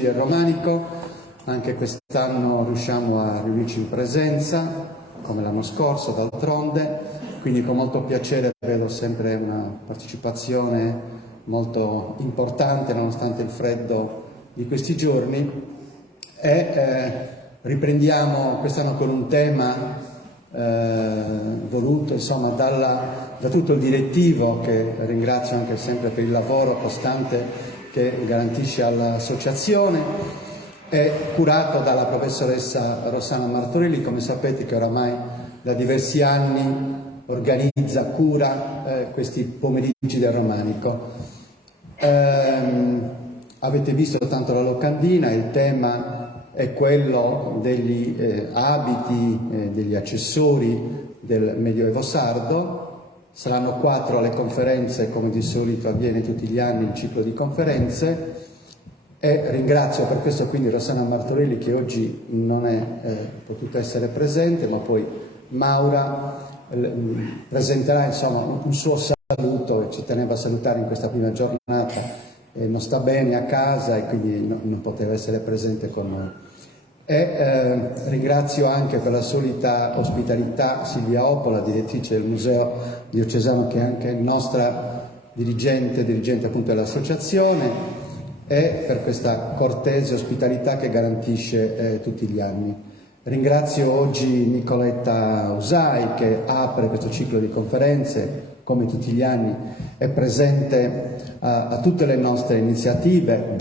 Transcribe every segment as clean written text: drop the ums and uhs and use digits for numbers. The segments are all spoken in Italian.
del Romanico. Anche quest'anno riusciamo a riunirci in presenza, come l'anno scorso d'altronde, quindi con molto piacere vedo sempre una partecipazione molto importante nonostante il freddo di questi giorni e riprendiamo quest'anno con un tema voluto insomma da tutto il direttivo, che ringrazio anche sempre per il lavoro costante che garantisce all'associazione, è curato dalla professoressa Rossana Martorelli, come sapete, che oramai da diversi anni organizza, cura questi pomeriggi del Romanico. Avete visto tanto la locandina, il tema è quello degli abiti, degli accessori del Medioevo sardo. Saranno 4 le conferenze, come di solito avviene tutti gli anni il ciclo di conferenze, e ringrazio per questo quindi Rossana Martorelli, che oggi non è potuta essere presente, ma poi Maura presenterà insomma un suo saluto, e ci teneva a salutare in questa prima giornata. Non sta bene a casa e quindi non poteva essere presente con noi. Ringrazio anche per la solita ospitalità Silvia Oppola, direttrice del Museo Diocesano, che è anche nostra dirigente appunto dell'associazione, e per questa cortese ospitalità che garantisce tutti gli anni. Ringrazio oggi Nicoletta Usai, che apre questo ciclo di conferenze, come tutti gli anni è presente a tutte le nostre iniziative,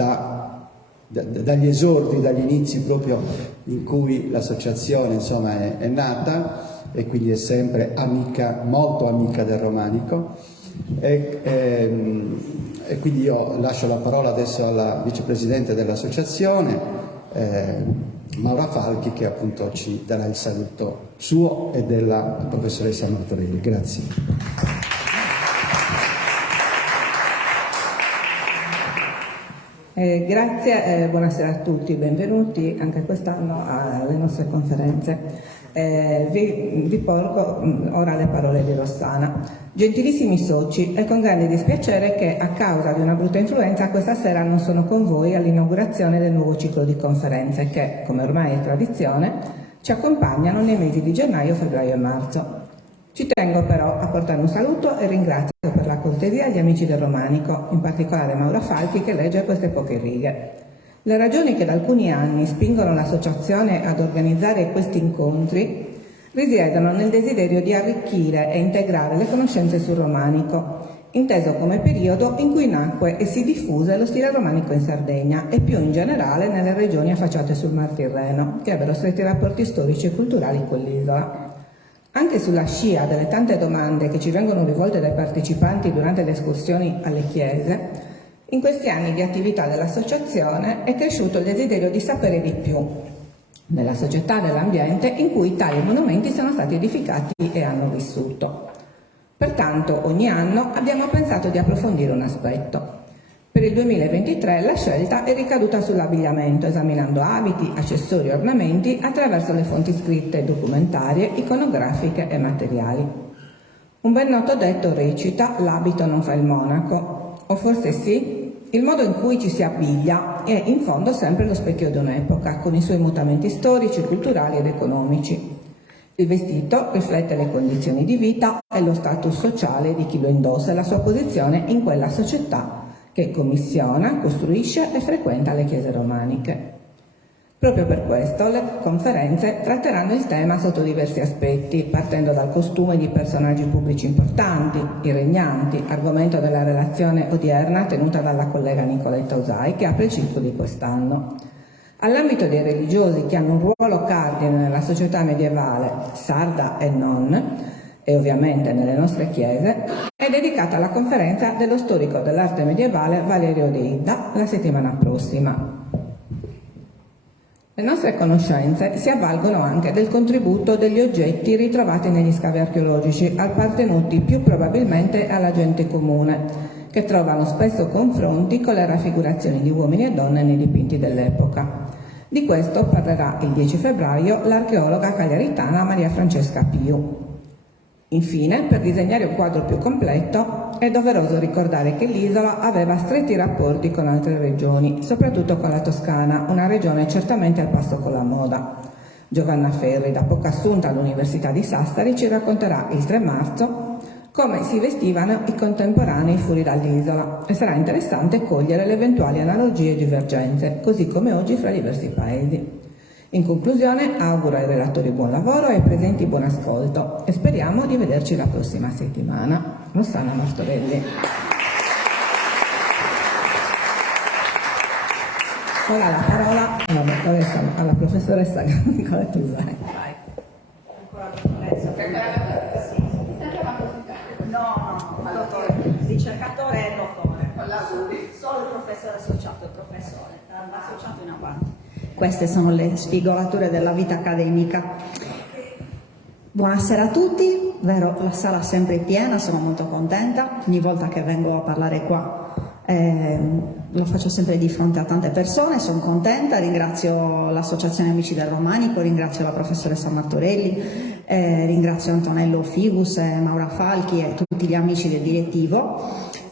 dagli esordi, dagli inizi proprio in cui l'associazione insomma è nata, e quindi è sempre amica, molto amica del Romanico. E quindi io lascio la parola adesso alla vicepresidente dell'associazione, Maura Falchi, che appunto ci darà il saluto suo e della professoressa Martorelli. Grazie. Grazie, buonasera a tutti, benvenuti anche quest'anno alle nostre conferenze. Vi porgo ora le parole di Rossana. Gentilissimi soci, è con grande dispiacere che a causa di una brutta influenza questa sera non sono con voi all'inaugurazione del nuovo ciclo di conferenze che, come ormai è tradizione, ci accompagnano nei mesi di gennaio, febbraio e marzo. Ci tengo però a portare un saluto e ringrazio per la cortesia gli amici del Romanico, in particolare Maura Falchi, che legge queste poche righe. Le ragioni che da alcuni anni spingono l'associazione ad organizzare questi incontri risiedono nel desiderio di arricchire e integrare le conoscenze sul romanico, inteso come periodo in cui nacque e si diffuse lo stile romanico in Sardegna e più in generale nelle regioni affacciate sul Mar Tirreno, che ebbero stretti rapporti storici e culturali con l'isola. Anche sulla scia delle tante domande che ci vengono rivolte dai partecipanti durante le escursioni alle chiese, in questi anni di attività dell'associazione è cresciuto il desiderio di sapere di più della società, dell'ambiente in cui tali monumenti sono stati edificati e hanno vissuto. Pertanto ogni anno abbiamo pensato di approfondire un aspetto. Per il 2023 la scelta è ricaduta sull'abbigliamento, esaminando abiti, accessori e ornamenti attraverso le fonti scritte, documentarie, iconografiche e materiali. Un ben noto detto recita: l'abito non fa il monaco, o forse sì. Il modo in cui ci si abiglia è in fondo sempre lo specchio di un'epoca, con i suoi mutamenti storici, culturali ed economici. Il vestito riflette le condizioni di vita e lo status sociale di chi lo indossa e la sua posizione in quella società che commissiona, costruisce e frequenta le chiese romaniche. Proprio per questo le conferenze tratteranno il tema sotto diversi aspetti, partendo dal costume di personaggi pubblici importanti, i regnanti, argomento della relazione odierna tenuta dalla collega Nicoletta Usai, che apre il ciclo di quest'anno, all'ambito dei religiosi che hanno un ruolo cardine nella società medievale, sarda e non, e ovviamente nelle nostre chiese, è dedicata alla conferenza dello storico dell'arte medievale Valerio De Ida la settimana prossima. Le nostre conoscenze si avvalgono anche del contributo degli oggetti ritrovati negli scavi archeologici, appartenuti più probabilmente alla gente comune, che trovano spesso confronti con le raffigurazioni di uomini e donne nei dipinti dell'epoca. Di questo parlerà il 10 febbraio l'archeologa cagliaritana Maria Francesca Piu. Infine, per disegnare un quadro più completo, è doveroso ricordare che l'isola aveva stretti rapporti con altre regioni, soprattutto con la Toscana, una regione certamente al passo con la moda. Giovanna Ferri, da poco assunta all'Università di Sassari, ci racconterà il 3 marzo come si vestivano i contemporanei fuori dall'isola e sarà interessante cogliere le eventuali analogie e divergenze, così come oggi fra i diversi paesi. In conclusione, auguro ai relatori buon lavoro e ai presenti buon ascolto e speriamo di vederci la prossima settimana. Rossana Martorelli. Ora la parola alla professoressa Nicoletta Usai. Ricercatore e dottore, solo il professore associato e professore, associato in avanti. Queste sono le spigolature della vita accademica. Buonasera a tutti, vero, la sala è sempre piena, sono molto contenta, ogni volta che vengo a parlare qua lo faccio sempre di fronte a tante persone, sono contenta, ringrazio l'Associazione Amici del Romanico, ringrazio la professoressa Martorelli, ringrazio Antonello Figus, Maura Falchi e tutti gli amici del direttivo.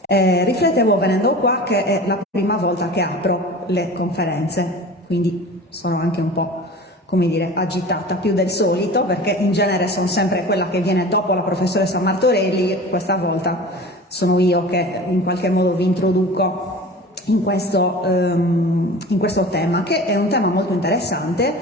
Riflettevo venendo qua che è la prima volta che apro le conferenze, quindi sono anche un po', come dire, agitata più del solito, perché in genere sono sempre quella che viene dopo la professoressa Martorelli, questa volta sono io che in qualche modo vi introduco in questo tema, che è un tema molto interessante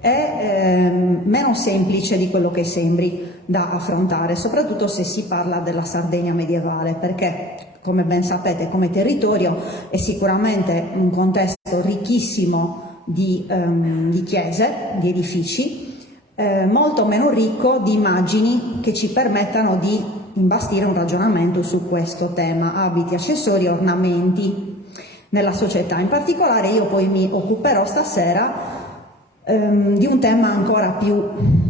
e meno semplice di quello che sembri da affrontare, soprattutto se si parla della Sardegna medievale, perché come ben sapete come territorio è sicuramente un contesto ricchissimo di chiese, di edifici, molto meno ricco di immagini che ci permettano di imbastire un ragionamento su questo tema, abiti, accessori e ornamenti nella società. In particolare io poi mi occuperò stasera di un tema ancora più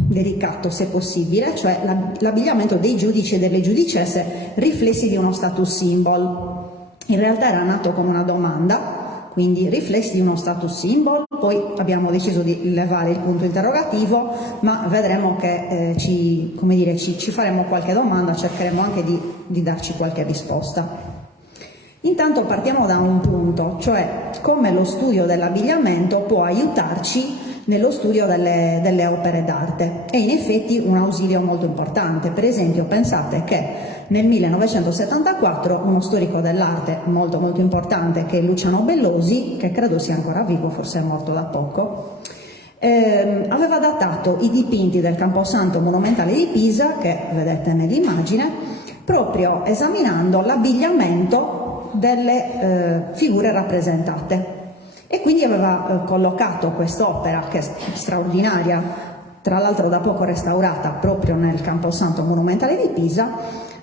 delicato, se possibile, cioè l'abbigliamento dei giudici e delle giudicesse, riflessi di uno status symbol. In realtà era nato come una domanda, quindi riflessi di uno status symbol, poi abbiamo deciso di levare il punto interrogativo, ma vedremo che ci faremo qualche domanda, cercheremo anche di darci qualche risposta. Intanto partiamo da un punto, cioè come lo studio dell'abbigliamento può aiutarci nello studio delle opere d'arte. È in effetti un ausilio molto importante. Per esempio, pensate che nel 1974 uno storico dell'arte molto molto importante, che è Luciano Bellosi, che credo sia ancora vivo, forse è morto da poco, aveva datato i dipinti del Camposanto monumentale di Pisa, che vedete nell'immagine, proprio esaminando l'abbigliamento delle figure rappresentate. E quindi aveva collocato quest'opera, che è straordinaria, tra l'altro da poco restaurata proprio nel Camposanto monumentale di Pisa,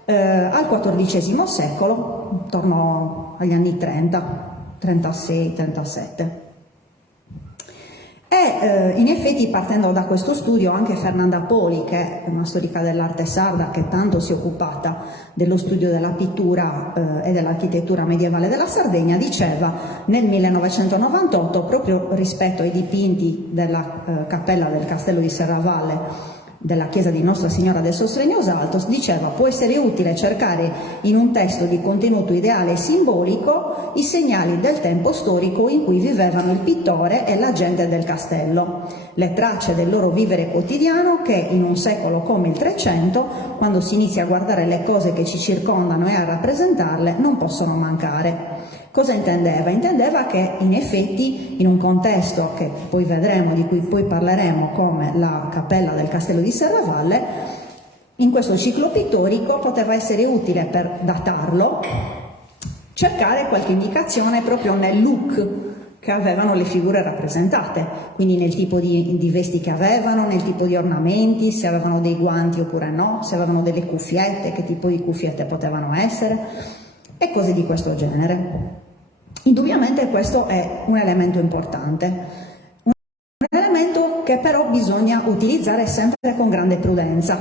al XIV secolo, intorno agli anni 30, 36, 37. E in effetti, partendo da questo studio, anche Fernanda Poli, che è una storica dell'arte sarda che tanto si è occupata dello studio della pittura e dell'architettura medievale della Sardegna, diceva nel 1998, proprio rispetto ai dipinti della cappella del castello di Serravalle della chiesa di Nostra Signora del Sostegno Saltos, diceva: può essere utile cercare in un testo di contenuto ideale e simbolico i segnali del tempo storico in cui vivevano il pittore e la gente del castello, le tracce del loro vivere quotidiano che in un secolo come il 300, quando si inizia a guardare le cose che ci circondano e a rappresentarle, non possono mancare. Cosa intendeva? Intendeva che in effetti in un contesto che poi vedremo, di cui poi parleremo, come la cappella del castello di Serravalle, in questo ciclo pittorico poteva essere utile per datarlo, cercare qualche indicazione proprio nel look che avevano le figure rappresentate, quindi nel tipo di vesti che avevano, nel tipo di ornamenti, se avevano dei guanti oppure no, se avevano delle cuffiette, che tipo di cuffiette potevano essere e cose di questo genere. Indubbiamente questo è un elemento importante, un elemento che però bisogna utilizzare sempre con grande prudenza,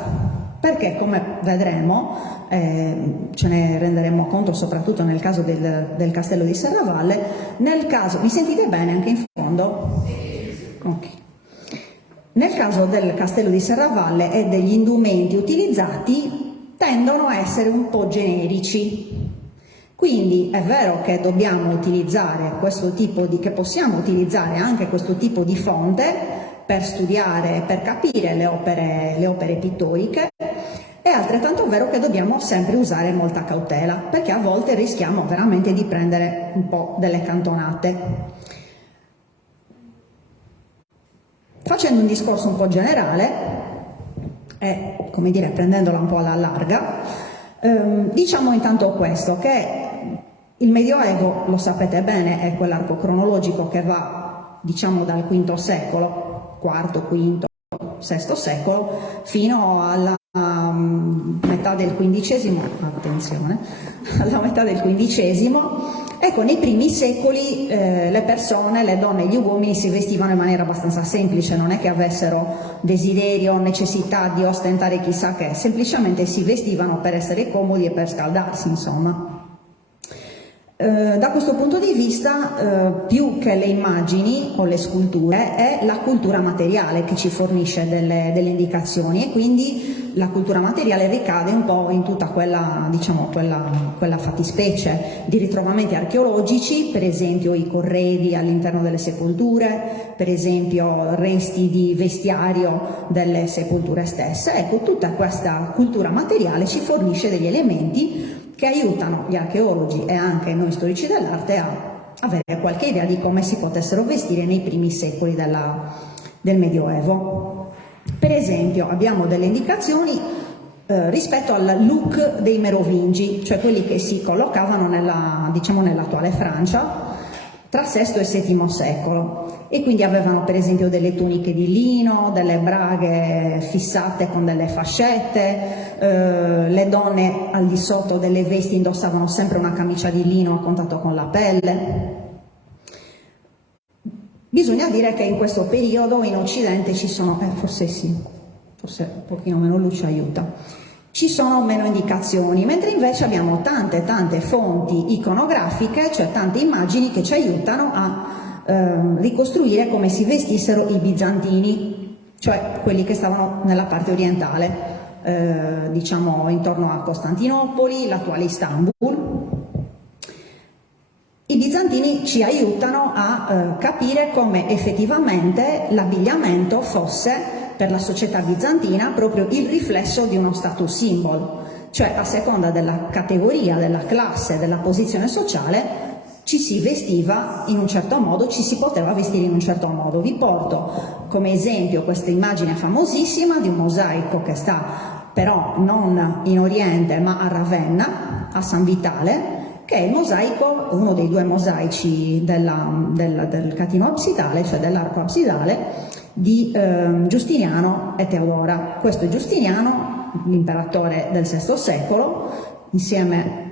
perché come vedremo, ce ne renderemo conto soprattutto nel caso del castello di Serravalle, nel caso, mi sentite bene anche in fondo? Ok. Nel caso del castello di Serravalle e degli indumenti utilizzati, tendono a essere un po' generici. Quindi è vero che dobbiamo utilizzare che possiamo utilizzare anche questo tipo di fonte per studiare, per capire le opere pittoriche, è altrettanto vero che dobbiamo sempre usare molta cautela, perché a volte rischiamo veramente di prendere un po' delle cantonate. Facendo un discorso un po' generale e, come dire, prendendola un po' alla larga, diciamo intanto questo, che il Medioevo, lo sapete bene, è quell'arco cronologico che va, diciamo, dal V secolo, IV, V, VI secolo, fino alla metà del XV, attenzione, alla metà del XV. Ecco, nei primi secoli le persone, le donne e gli uomini si vestivano in maniera abbastanza semplice, non è che avessero desiderio, necessità di ostentare chissà che, semplicemente si vestivano per essere comodi e per scaldarsi, insomma. Da questo punto di vista, più che le immagini o le sculture, è la cultura materiale che ci fornisce delle indicazioni, e quindi la cultura materiale ricade un po' in tutta quella, diciamo, quella fattispecie di ritrovamenti archeologici, per esempio i corredi all'interno delle sepolture, per esempio resti di vestiario delle sepolture stesse. Ecco, tutta questa cultura materiale ci fornisce degli elementi che aiutano gli archeologi e anche noi storici dell'arte a avere qualche idea di come si potessero vestire nei primi secoli del Medioevo. Per esempio abbiamo delle indicazioni rispetto al look dei Merovingi, cioè quelli che si collocavano nell'attuale Francia tra VI e VII secolo, e quindi avevano per esempio delle tuniche di lino, delle braghe fissate con delle fascette, le donne al di sotto delle vesti indossavano sempre una camicia di lino a contatto con la pelle. Bisogna dire che in questo periodo in Occidente ci sono, forse un pochino meno luce aiuta, ci sono meno indicazioni, mentre invece abbiamo tante fonti iconografiche, cioè tante immagini che ci aiutano a ricostruire come si vestissero i bizantini, cioè quelli che stavano nella parte orientale, diciamo intorno a Costantinopoli, l'attuale Istanbul. I bizantini ci aiutano a capire come effettivamente l'abbigliamento fosse per la società bizantina proprio il riflesso di uno status symbol, cioè a seconda della categoria, della classe, della posizione sociale ci si vestiva in un certo modo, ci si poteva vestire in un certo modo. Vi porto come esempio questa immagine famosissima di un mosaico che sta però non in Oriente ma a Ravenna, a San Vitale, che è il mosaico, uno dei due mosaici del catino absidale, cioè dell'arco absidale, di Giustiniano e Teodora. Questo è Giustiniano, l'imperatore del VI secolo, insieme...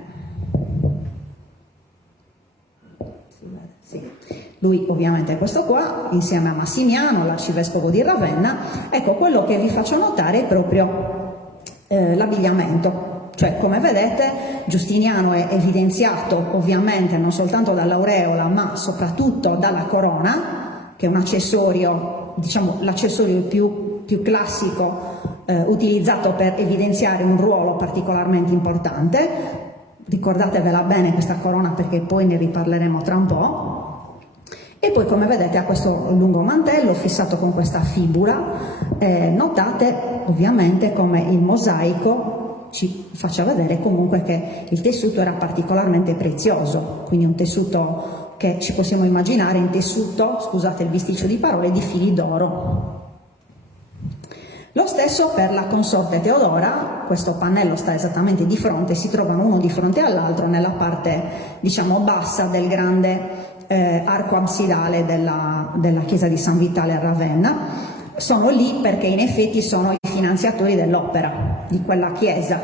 Lui ovviamente è questo qua, insieme a Massimiano, l'arcivescovo di Ravenna. Ecco, quello che vi faccio notare è proprio l'abbigliamento. Cioè, come vedete, Giustiniano è evidenziato ovviamente non soltanto dall'aureola, ma soprattutto dalla corona, che è un accessorio, diciamo l'accessorio più classico utilizzato per evidenziare un ruolo particolarmente importante. Ricordatevela bene questa corona perché poi ne riparleremo tra un po'. E poi, come vedete, ha questo lungo mantello fissato con questa fibula. Notate ovviamente come il mosaico ci faccia vedere comunque che il tessuto era particolarmente prezioso, quindi un tessuto che ci possiamo immaginare in tessuto, scusate il bisticcio di parole, di fili d'oro. Lo stesso per la consorte Teodora, questo pannello sta esattamente di fronte, si trovano uno di fronte all'altro nella parte, diciamo, bassa del grande arco absidale della chiesa di San Vitale a Ravenna. Sono lì perché in effetti sono i finanziatori dell'opera di quella chiesa.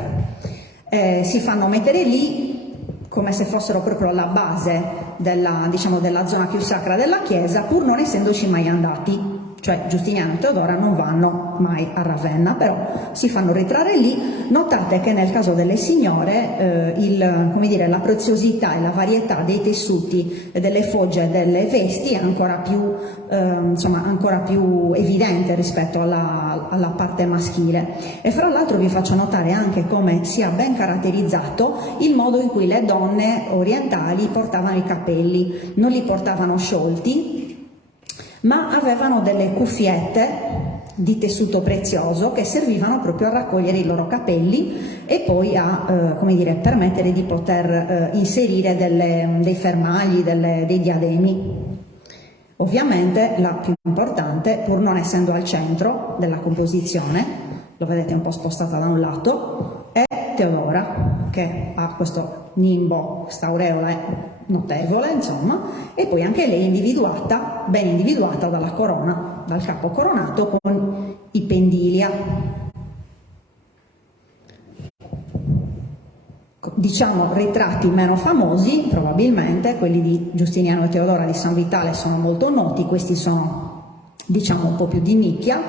Si fanno mettere lì come se fossero proprio la base della zona più sacra della chiesa, pur non essendoci mai andati. cioè Giustiniano e Teodora non vanno mai a Ravenna, però si fanno ritrarre lì. Notate che nel caso delle signore la preziosità e la varietà dei tessuti, delle fogge e delle vesti è ancora più evidente rispetto alla parte maschile. E fra l'altro vi faccio notare anche come sia ben caratterizzato il modo in cui le donne orientali portavano i capelli. Non li portavano sciolti, ma avevano delle cuffiette di tessuto prezioso che servivano proprio a raccogliere i loro capelli e poi a permettere di poter inserire dei fermagli, dei diademi. Ovviamente la più importante, pur non essendo al centro della composizione, lo vedete un po' spostata da un lato, è Teodora, che ha questo nimbo, questa aureola notevole, insomma, e poi anche lei ben individuata dalla corona, dal capo coronato con i pendilia. Diciamo ritratti meno famosi, probabilmente, quelli di Giustiniano e Teodora di San Vitale sono molto noti, questi sono diciamo un po' più di nicchia,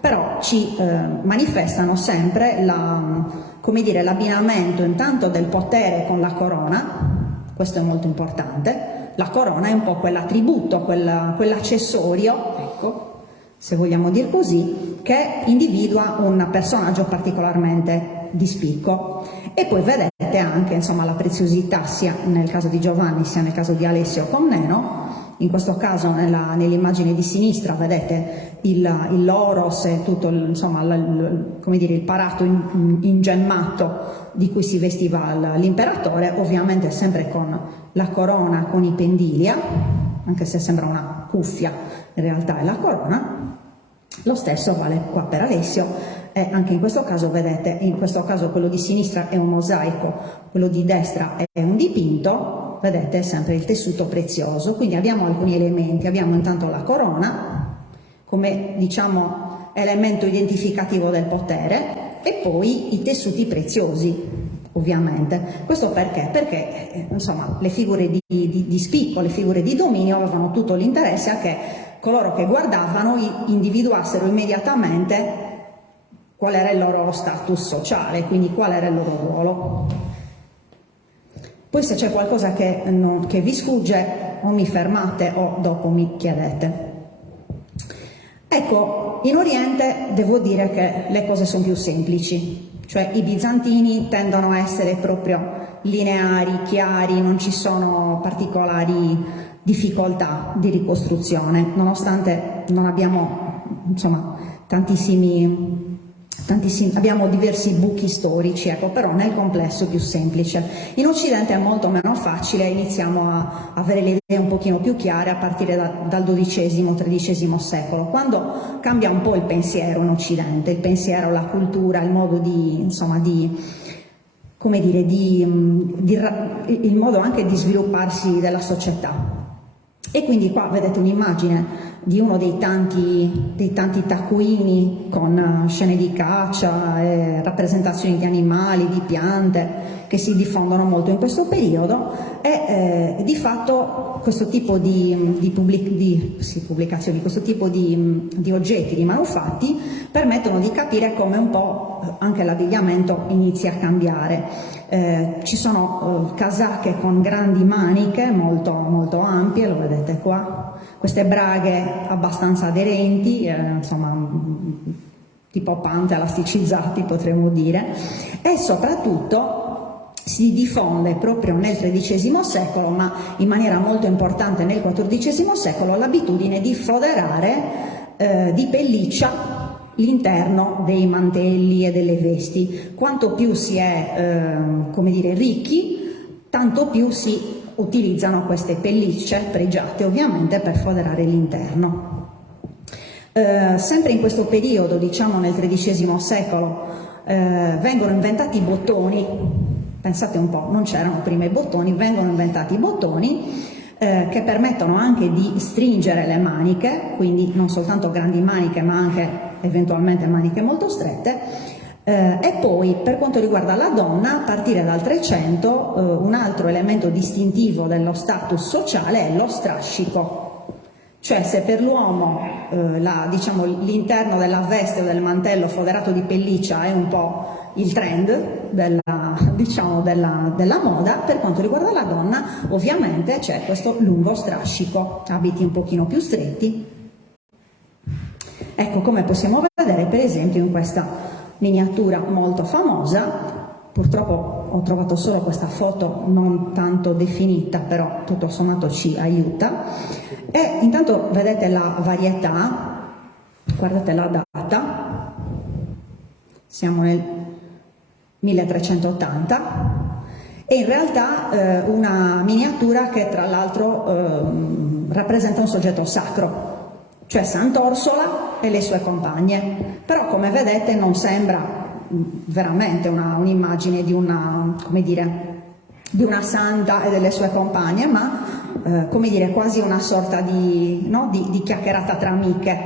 però ci manifestano sempre l'abbinamento intanto del potere con la corona. Questo è molto importante. La corona è un po' quell'attributo, quell'accessorio, ecco, se vogliamo dire così, che individua un personaggio particolarmente di spicco. E poi vedete anche, insomma, la preziosità sia nel caso di Giovanni sia nel caso di Alessio Comneno. In questo caso nell'immagine di sinistra vedete l'oros e tutto il parato ingemmato di cui si vestiva l'imperatore, ovviamente sempre con la corona con i pendilia, anche se sembra una cuffia, in realtà è la corona. Lo stesso vale qua per Alessio, e anche in questo caso vedete, in questo caso quello di sinistra è un mosaico, quello di destra è un dipinto, vedete sempre il tessuto prezioso. Quindi abbiamo alcuni elementi, abbiamo intanto la corona come diciamo elemento identificativo del potere e poi i tessuti preziosi, ovviamente. Questo perché? Perché insomma le figure di spicco, le figure di dominio avevano tutto l'interesse a che coloro che guardavano individuassero immediatamente qual era il loro status sociale, quindi qual era il loro ruolo. Poi se c'è qualcosa che vi sfugge o mi fermate o dopo mi chiedete. Ecco, in Oriente devo dire che le cose sono più semplici, cioè i bizantini tendono a essere proprio lineari, chiari, non ci sono particolari difficoltà di ricostruzione, nonostante non abbiamo abbiamo diversi buchi storici, ecco, però nel complesso più semplice. In Occidente è molto meno facile, iniziamo a avere le idee un pochino più chiare a partire dal XII-XIII secolo, quando cambia un po' il pensiero in Occidente, il pensiero, la cultura, il modo il modo anche di svilupparsi della società. E quindi qua vedete un'immagine di uno dei tanti taccuini con scene di caccia, rappresentazioni di animali, di piante che si diffondono molto in questo periodo e di fatto questo tipo di pubblicazioni, questo tipo di oggetti, di manufatti permettono di capire come un po' anche l'abbigliamento inizia a cambiare. Ci sono casacche con grandi maniche molto, molto ampie, lo vedete qua, queste braghe abbastanza aderenti, tipo pante elasticizzati potremmo dire, e soprattutto si diffonde proprio nel XIII secolo, ma in maniera molto importante nel XIV secolo, l'abitudine di foderare di pelliccia l'interno dei mantelli e delle vesti. Quanto più si è ricchi, tanto più si utilizzano queste pellicce pregiate ovviamente per foderare l'interno. Sempre in questo periodo, diciamo nel XIII secolo, vengono inventati i bottoni. Pensate un po', non c'erano prima i bottoni, vengono inventati i bottoni che permettono anche di stringere le maniche, quindi non soltanto grandi maniche ma anche eventualmente maniche molto strette, e poi per quanto riguarda la donna, a partire dal 300 un altro elemento distintivo dello status sociale è lo strascico, Cioè se per l'uomo diciamo, l'interno della veste o del mantello foderato di pelliccia è un po' il trend diciamo, della moda, per quanto riguarda la donna ovviamente c'è questo lungo strascico, abiti un pochino più stretti. Ecco, come possiamo vedere per esempio in questa miniatura molto famosa. Purtroppo ho trovato solo questa foto non tanto definita, però tutto sommato ci aiuta. E intanto vedete la varietà, guardate la data, siamo nel 1380, e in realtà una miniatura che tra l'altro rappresenta un soggetto sacro, cioè Sant'Orsola e le sue compagne, però come vedete non sembra veramente un'immagine di una, come dire, di una santa e delle sue compagne, ma come dire, quasi una sorta di chiacchierata tra amiche.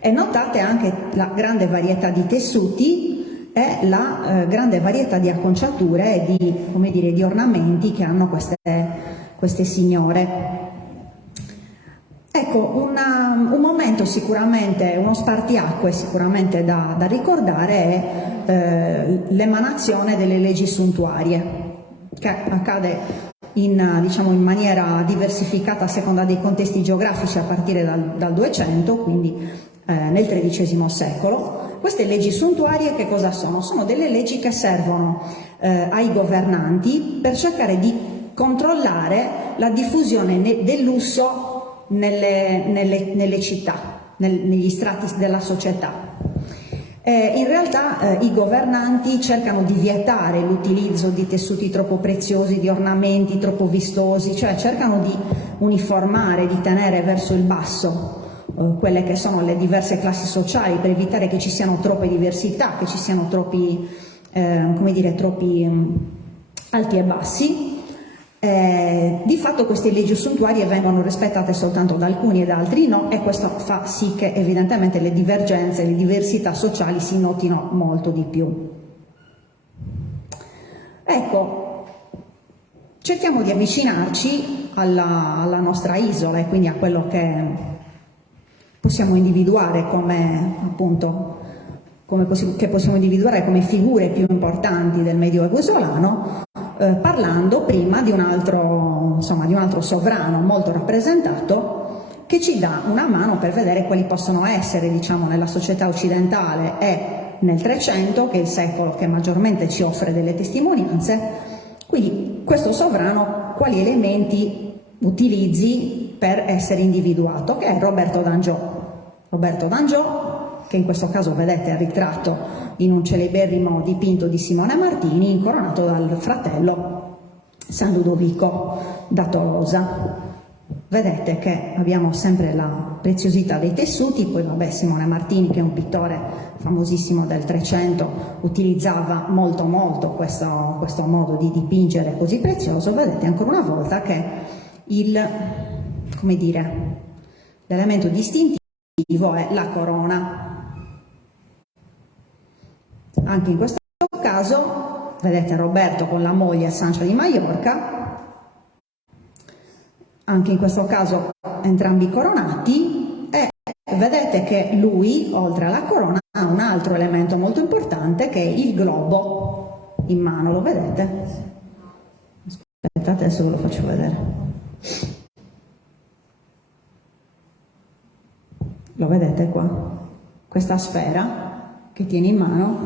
E notate anche la grande varietà di tessuti e la grande varietà di acconciature e di, come dire, di ornamenti che hanno queste signore. Ecco, un momento sicuramente, uno spartiacque sicuramente da ricordare è l'emanazione delle leggi suntuarie, che accade diciamo, in maniera diversificata a seconda dei contesti geografici a partire dal 200, quindi nel XIII secolo. Queste leggi suntuarie che cosa sono? Sono delle leggi che servono ai governanti per cercare di controllare la diffusione del lusso nelle città, negli strati della società. In realtà i governanti cercano di vietare l'utilizzo di tessuti troppo preziosi, di ornamenti troppo vistosi, cioè cercano di uniformare, di tenere verso il basso quelle che sono le diverse classi sociali per evitare che ci siano troppe diversità, che ci siano troppi, come dire, troppi alti e bassi. Di fatto queste leggi suntuarie vengono rispettate soltanto da alcuni e da altri no, e questo fa sì che evidentemente le divergenze, le diversità sociali si notino molto di più. Ecco, cerchiamo di avvicinarci alla nostra isola e quindi a quello che possiamo individuare come, appunto, che possiamo individuare come figure più importanti del Medioevo isolano, parlando prima di un altro sovrano molto rappresentato che ci dà una mano per vedere quali possono essere, diciamo, nella società occidentale e nel Trecento, che è il secolo che maggiormente ci offre delle testimonianze, quindi questo sovrano quali elementi utilizzi per essere individuato, che è Roberto d'Angiò. Roberto d'Angiò, che in questo caso vedete è ritratto in un celeberrimo dipinto di Simone Martini, incoronato dal fratello San Ludovico da Tolosa. Vedete che abbiamo sempre la preziosità dei tessuti, poi vabbè Simone Martini, che è un pittore famosissimo del Trecento, utilizzava molto questo modo di dipingere così prezioso. Vedete ancora una volta che come dire, l'elemento distintivo è la corona. Anche in questo caso vedete Roberto con la moglie Sancha di Maiorca, anche in questo caso entrambi coronati, e vedete che lui, oltre alla corona, ha un altro elemento molto importante che è il globo in mano, lo vedete? Aspettate, adesso ve lo faccio vedere. Lo vedete qua? Questa sfera che tiene in mano,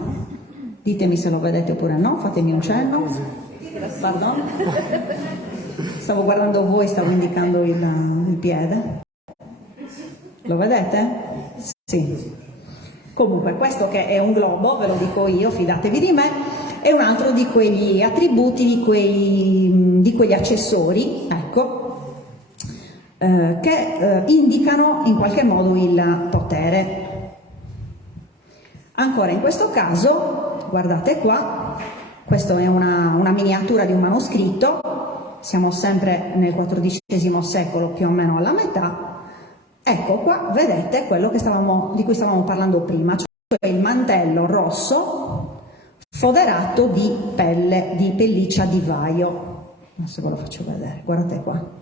ditemi se lo vedete oppure no, fatemi un cenno. Pardon? Stavo guardando voi, stavo indicando il piede. Lo vedete? Sì. Comunque questo che è un globo, ve lo dico io, fidatevi di me, è un altro di quegli attributi, di quegli accessori, ecco, che indicano in qualche modo il potere. Ancora in questo caso, guardate qua, questa è una miniatura di un manoscritto, siamo sempre nel XIV secolo più o meno alla metà. Ecco qua, vedete quello di cui stavamo parlando prima, cioè il mantello rosso foderato di pelle, di pelliccia di vaio. Adesso ve lo faccio vedere, guardate qua.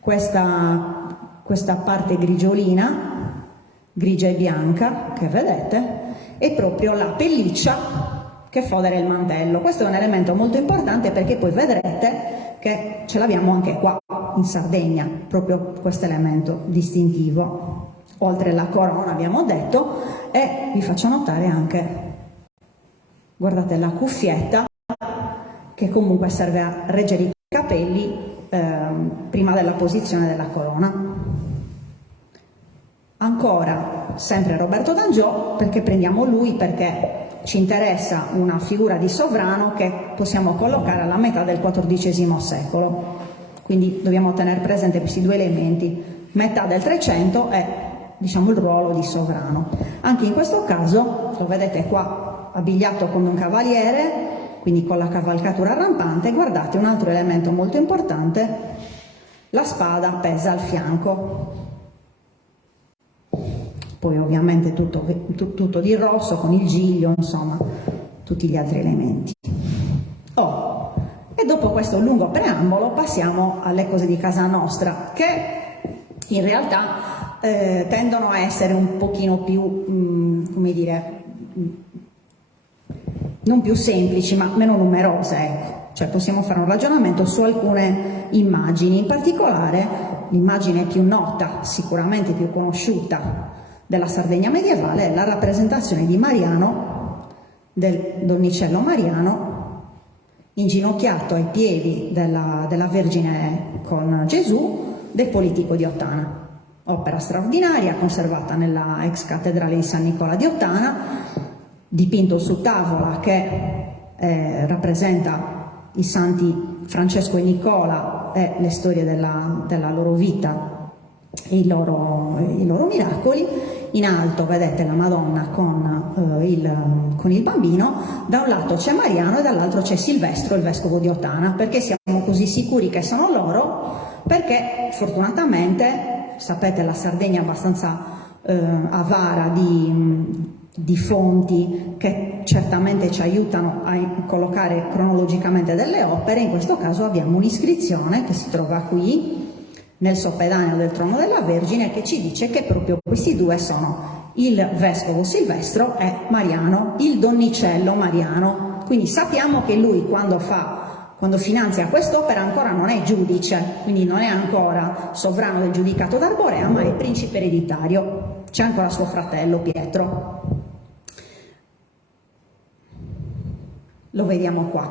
Questa questa parte grigiolina, grigia e bianca, che vedete, è proprio la pelliccia che fodera il mantello. Questo è un elemento molto importante perché poi vedrete che ce l'abbiamo anche qua in Sardegna, proprio questo elemento distintivo. Oltre alla corona abbiamo detto, e vi faccio notare anche, guardate, la cuffietta che comunque serve a reggere i capelli prima della posizione della corona. Ancora sempre Roberto d'Angiò, perché prendiamo lui? Perché ci interessa una figura di sovrano che possiamo collocare alla metà del XIV secolo, quindi dobbiamo tenere presente questi due elementi. Metà del 300 è, diciamo, il ruolo di sovrano. Anche in questo caso lo vedete qua abbigliato come un cavaliere, quindi con la cavalcatura rampante. Guardate, un altro elemento molto importante, la spada appesa al fianco. Poi ovviamente tutto di rosso con il giglio, insomma, tutti gli altri elementi. E dopo questo lungo preambolo passiamo alle cose di casa nostra, che in realtà tendono a essere un pochino più, come dire, non più semplici, ma meno numerose, ecco. Cioè possiamo fare un ragionamento su alcune immagini, in particolare l'immagine più nota, sicuramente più conosciuta della Sardegna medievale, è la rappresentazione di Mariano, del Donnicello Mariano, inginocchiato ai piedi della Vergine con Gesù, del Politico di Ottana. Opera straordinaria, conservata nella ex cattedrale di San Nicola di Ottana, dipinto su tavola che rappresenta i santi Francesco e Nicola e le storie della loro vita e i loro miracoli. In alto vedete la Madonna con il bambino, da un lato c'è Mariano e dall'altro c'è Silvestro, il vescovo di Ottana. Perché siamo così sicuri che sono loro? Perché fortunatamente, sapete, la Sardegna è abbastanza avara di fonti che certamente ci aiutano a collocare cronologicamente delle opere. In questo caso abbiamo un'iscrizione che si trova qui nel soppedaneo del trono della Vergine, che ci dice che proprio questi due sono il vescovo Silvestro e Mariano, il Donnicello Mariano. Quindi sappiamo che lui quando finanzia quest'opera ancora non è giudice, quindi non è ancora sovrano del giudicato d'Arborea, ma è principe ereditario. C'è ancora suo fratello Pietro. Lo vediamo qua.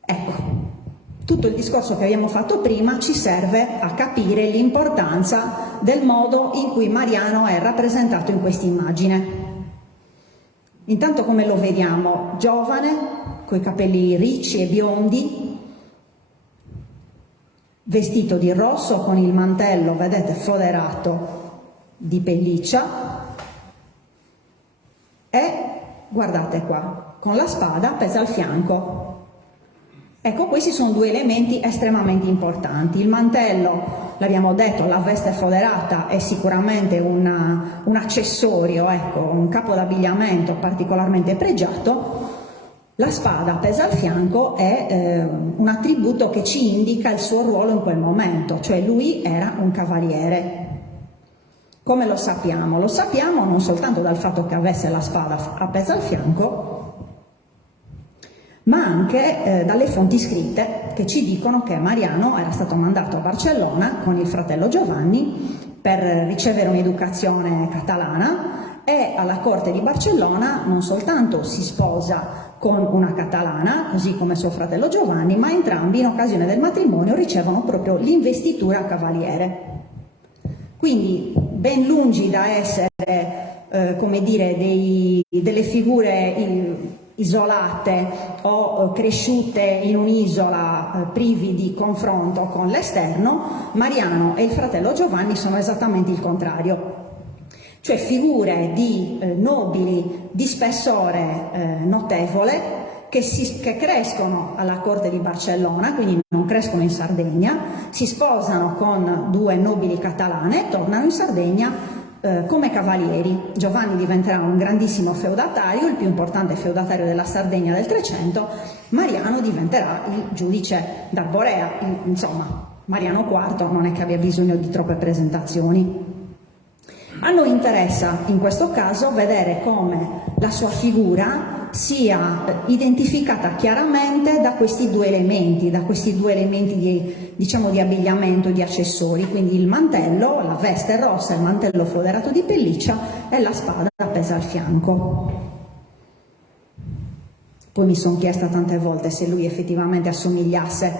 Ecco, tutto il discorso che abbiamo fatto prima ci serve a capire l'importanza del modo in cui Mariano è rappresentato in questa immagine. Intanto come lo vediamo? Giovane, coi capelli ricci e biondi, vestito di rosso con il mantello, vedete, foderato di pelliccia, e guardate qua, con la spada appesa al fianco. Ecco, questi sono due elementi estremamente importanti. Il mantello, l'abbiamo detto, la veste foderata è sicuramente un accessorio, ecco, un capo d'abbigliamento particolarmente pregiato. La spada appesa al fianco è un attributo che ci indica il suo ruolo in quel momento, cioè lui era un cavaliere. Come lo sappiamo? Lo sappiamo non soltanto dal fatto che avesse la spada appesa al fianco, ma anche dalle fonti scritte che ci dicono che Mariano era stato mandato a Barcellona con il fratello Giovanni per ricevere un'educazione catalana, e alla corte di Barcellona non soltanto si sposa con una catalana, così come suo fratello Giovanni, ma entrambi in occasione del matrimonio ricevono proprio l'investitura cavaliere. Quindi ben lungi da essere, come dire, delle figure isolate o cresciute in un'isola privi di confronto con l'esterno, Mariano e il fratello Giovanni sono esattamente il contrario, cioè figure di nobili di spessore notevole che crescono alla corte di Barcellona, quindi non crescono in Sardegna, si sposano con due nobili catalane e tornano in Sardegna come cavalieri. Giovanni diventerà un grandissimo feudatario, il più importante feudatario della Sardegna del 300, Mariano diventerà il giudice d'Arborea, insomma Mariano IV non è che abbia bisogno di troppe presentazioni. A noi interessa in questo caso vedere come la sua figura sia identificata chiaramente da questi due elementi, di abbigliamento, di accessori, quindi il mantello, la veste rossa, il mantello foderato di pelliccia e la spada appesa al fianco. Poi mi sono chiesta tante volte se lui effettivamente assomigliasse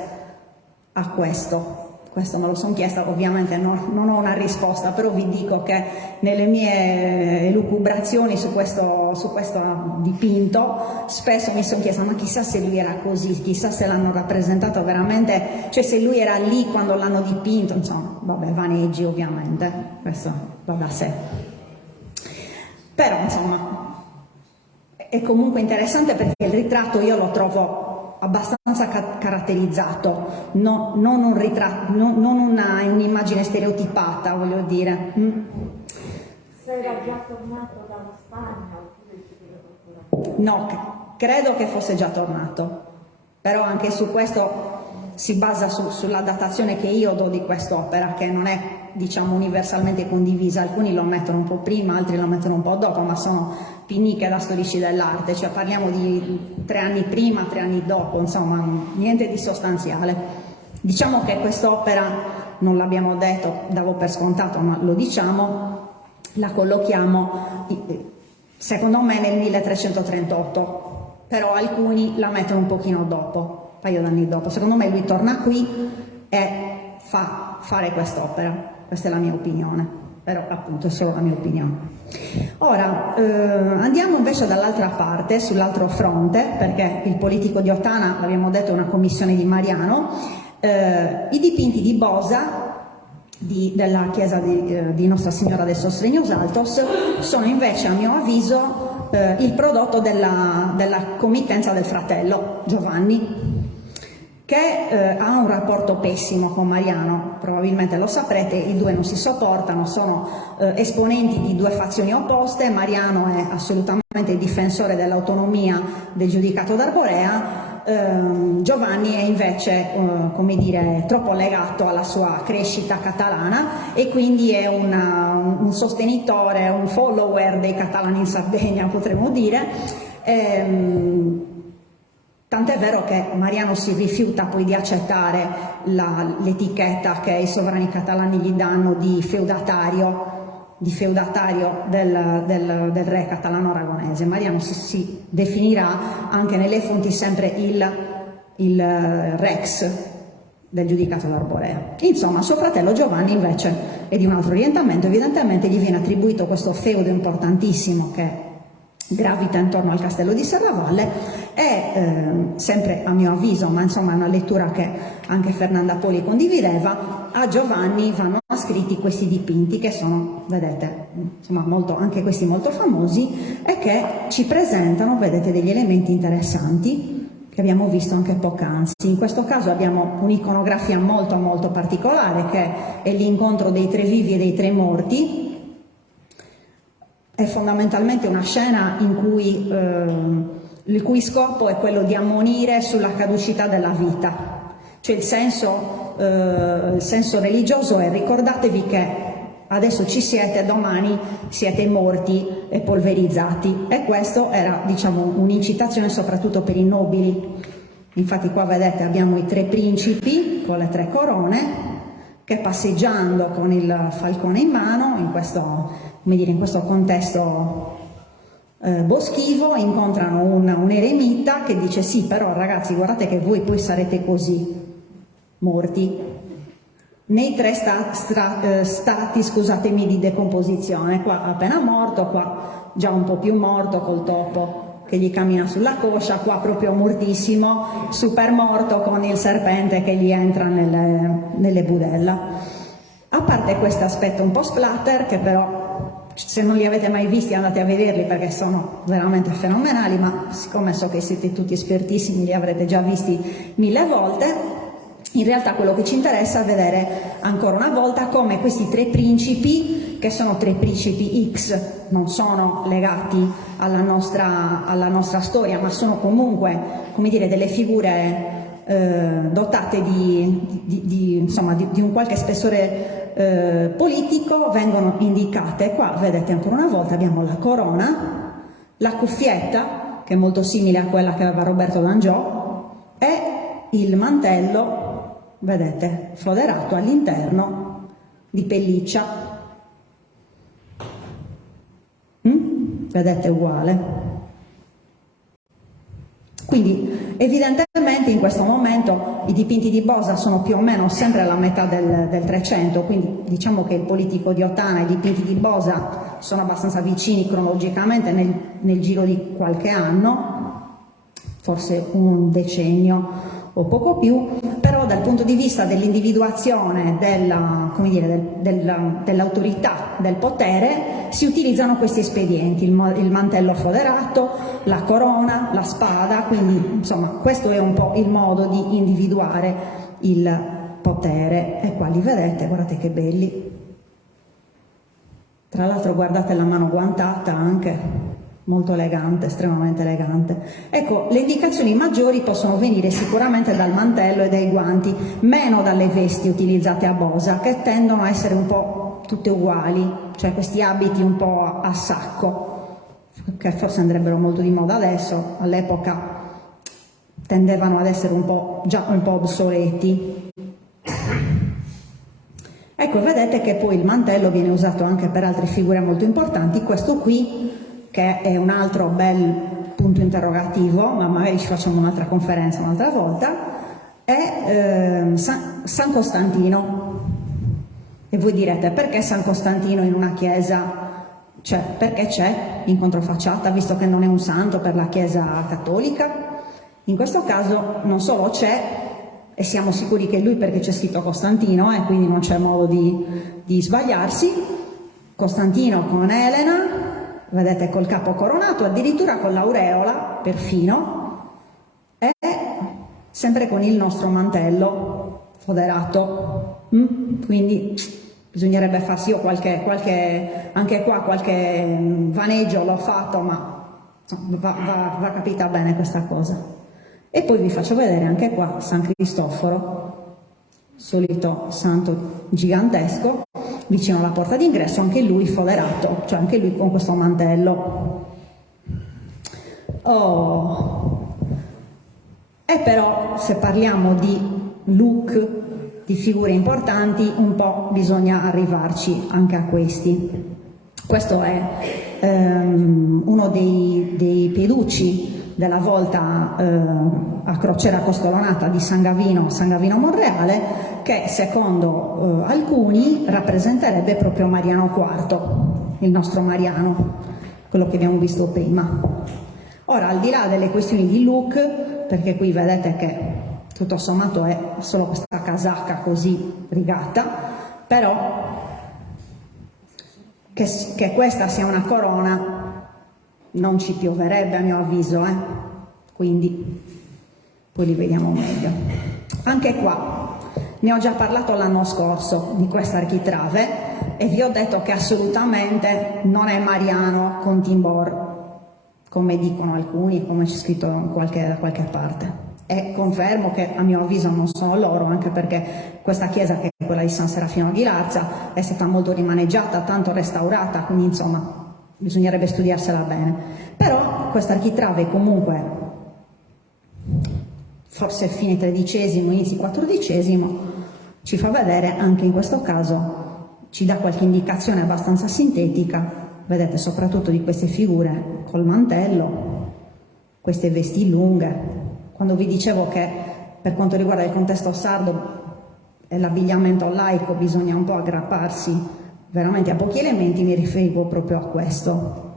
a questo. Questo me lo sono chiesta, ovviamente non ho una risposta, però vi dico che nelle mie elucubrazioni su questo dipinto spesso mi sono chiesta ma chissà se lui era così, chissà se l'hanno rappresentato veramente, cioè se lui era lì quando l'hanno dipinto, insomma, vabbè, vaneggi ovviamente, questo va da sé. Però insomma è comunque interessante perché il ritratto io lo trovo abbastanza caratterizzato, non un ritratto, non un'immagine stereotipata, voglio dire. Se era già tornato dalla Spagna oppure ci deve ancora? No, credo che fosse già tornato, però anche su questo si basa sulla datazione che io do di quest'opera, che non è, diciamo, universalmente condivisa. Alcuni lo mettono un po' prima, altri lo mettono un po' dopo, ma sono pinniche da storici dell'arte, cioè parliamo di 3 anni prima, 3 anni dopo, insomma niente di sostanziale. Diciamo che quest'opera, non l'abbiamo detto, davo per scontato, ma lo diciamo, la collochiamo secondo me nel 1338, però alcuni la mettono un pochino dopo, un paio d'anni dopo. Secondo me lui torna qui e fa fare quest'opera, questa è la mia opinione, però appunto è solo la mia opinione. Ora andiamo invece dall'altra parte, sull'altro fronte, perché il politico di Ottana, l'abbiamo detto, è una commissione di Mariano. I dipinti di Bosa della chiesa di Nostra Signora del Sostegno Saltos sono invece, a mio avviso, il prodotto della committenza del fratello Giovanni, che ha un rapporto pessimo con Mariano, probabilmente lo saprete, i due non si sopportano, sono esponenti di due fazioni opposte. Mariano è assolutamente difensore dell'autonomia del giudicato d'Arborea, Giovanni è invece, come dire, troppo legato alla sua crescita catalana e quindi è un sostenitore, un follower dei catalani in Sardegna, potremmo dire. Tant'è vero che Mariano si rifiuta poi di accettare l'etichetta che i sovrani catalani gli danno di feudatario del re catalano-aragonese. Mariano si definirà anche nelle fonti sempre il rex del giudicato d'Arborea. Insomma, suo fratello Giovanni invece è di un altro orientamento, evidentemente gli viene attribuito questo feudo importantissimo che gravita intorno al castello di Serravalle e sempre a mio avviso, ma insomma è una lettura che anche Fernanda Poli condivideva, a Giovanni vanno ascritti questi dipinti che sono, vedete, insomma anche questi molto famosi e che ci presentano, vedete, degli elementi interessanti che abbiamo visto anche poc'anzi. In questo caso abbiamo un'iconografia molto molto particolare che è l'incontro dei tre vivi e dei tre morti. È fondamentalmente una scena in cui il cui scopo è quello di ammonire sulla caducità della vita, cioè il senso religioso è: ricordatevi che adesso ci siete, domani siete morti e polverizzati. E questo era, diciamo, un'incitazione soprattutto per i nobili. Infatti qua vedete abbiamo i tre principi con le tre corone che, passeggiando con il falcone in mano in questo contesto boschivo, incontrano un eremita che dice: sì, però ragazzi, guardate che voi poi sarete così, morti, nei tre stati, scusatemi, di decomposizione. Qua appena morto, qua già un po' più morto col topo che gli cammina sulla coscia, qua proprio mortissimo, super morto con il serpente che gli entra nelle budella. A parte questo aspetto un po' splatter, che però, se non li avete mai visti, andate a vederli perché sono veramente fenomenali, ma siccome so che siete tutti espertissimi, li avrete già visti 1000 volte. In realtà quello che ci interessa è vedere ancora una volta come questi tre principi, che sono tre principi X, non sono legati alla nostra storia, ma sono comunque, come dire, delle figure dotate insomma, di un qualche spessore politico vengono indicate. Qua vedete ancora una volta abbiamo la corona, la cuffietta, che è molto simile a quella che aveva Roberto D'Angiò, e il mantello, vedete, foderato all'interno di pelliccia. Vedete, uguale. Quindi evidentemente in questo momento i dipinti di Bosa sono più o meno sempre alla metà del 300, quindi diciamo che il politico di Ottana e i dipinti di Bosa sono abbastanza vicini cronologicamente nel giro di qualche anno, forse un decennio o poco più, però dal punto di vista dell'individuazione dell'autorità, del potere, si utilizzano questi espedienti, il mantello foderato, la corona, la spada, quindi insomma questo è un po' il modo di individuare il potere. E qua li vedete, guardate che belli. Tra l'altro guardate la mano guantata anche, molto elegante, estremamente elegante. Ecco, le indicazioni maggiori possono venire sicuramente dal mantello e dai guanti, meno dalle vesti utilizzate a Bosa, che tendono a essere un po' tutte uguali, cioè questi abiti un po' a sacco, che forse andrebbero molto di moda adesso, all'epoca tendevano ad essere già un po' obsoleti. Ecco, vedete che poi il mantello viene usato anche per altre figure molto importanti. Questo qui, che è un altro bel punto interrogativo, ma magari ci facciamo un'altra conferenza un'altra volta, è San Costantino. E voi direte, perché San Costantino in una chiesa? Cioè, perché c'è in controfacciata, visto che non è un santo per la Chiesa cattolica? In questo caso non solo c'è, e siamo sicuri che è lui perché c'è scritto Costantino, e quindi non c'è modo di sbagliarsi. Costantino con Elena, vedete, col capo coronato, addirittura con l'aureola, perfino, e sempre con il nostro mantello foderato. Quindi bisognerebbe farsi, io anche qua qualche vaneggio l'ho fatto, ma va capita bene questa cosa. E poi vi faccio vedere anche qua San Cristoforo, solito santo gigantesco, vicino alla porta d'ingresso, anche lui foderato, cioè anche lui con questo mantello. E però se parliamo di look, di figure importanti, un po' bisogna arrivarci anche a questi. Questo è uno dei peducci della volta a crociera costolonata di San Gavino Monreale, che secondo alcuni rappresenterebbe proprio Mariano IV, il nostro Mariano, quello che abbiamo visto prima. Ora, al di là delle questioni di look, perché qui vedete che tutto sommato è solo questa casacca così rigata, però che questa sia una corona non ci pioverebbe a mio avviso, quindi poi li vediamo meglio. Anche qua ne ho già parlato l'anno scorso di questa architrave e vi ho detto che assolutamente non è Mariano con Timbor, come dicono alcuni, come c'è scritto da qualche parte. E confermo che a mio avviso non sono loro, anche perché questa chiesa, che è quella di San Serafino a Ghilarza, è stata molto rimaneggiata, tanto restaurata, quindi insomma bisognerebbe studiarsela bene. Però questa architrave comunque, forse fine XIII, inizi XIV, ci fa vedere anche in questo caso, ci dà qualche indicazione abbastanza sintetica, vedete, soprattutto di queste figure col mantello, queste vesti lunghe. Quando vi dicevo che per quanto riguarda il contesto sardo e l'abbigliamento laico bisogna un po' aggrapparsi veramente a pochi elementi, mi riferivo proprio a questo.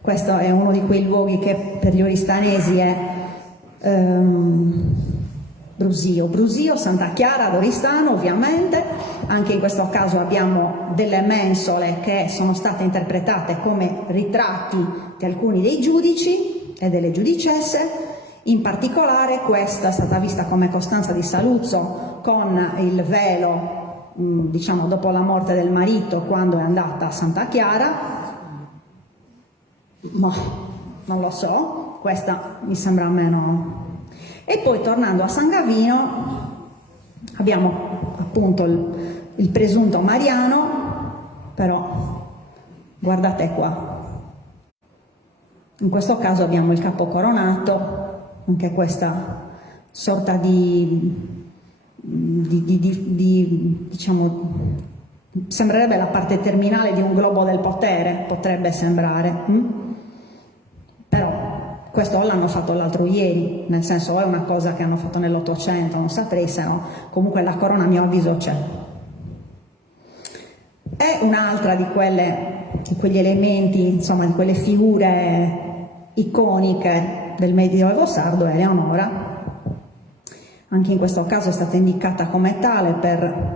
Questo è uno di quei luoghi che per gli oristanesi è Brusio, Santa Chiara ad Oristano, ovviamente. Anche in questo caso abbiamo delle mensole che sono state interpretate come ritratti di alcuni dei giudici e delle giudicesse. In particolare questa è stata vista come Costanza di Saluzzo con il velo, diciamo dopo la morte del marito, quando è andata a Santa Chiara, ma non lo so, questa mi sembra meno. E poi tornando a San Gavino abbiamo appunto il presunto Mariano, però guardate qua, in questo caso abbiamo il capo coronato, anche questa sorta diciamo, sembrerebbe la parte terminale di un globo del potere, potrebbe sembrare, però questo l'hanno fatto l'altro ieri, nel senso è una cosa che hanno fatto nell'Ottocento, non saprei se no, comunque la corona a mio avviso c'è. È un'altra di quegli elementi, insomma di quelle figure iconiche del Medioevo sardo, è Eleonora. Anche in questo caso è stata indicata come tale per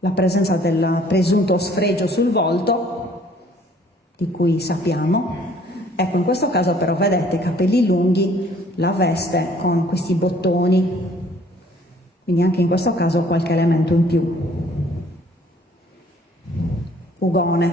la presenza del presunto sfregio sul volto, di cui sappiamo. Ecco, in questo caso però vedete capelli lunghi, la veste con questi bottoni, quindi anche in questo caso qualche elemento in più. Ugone,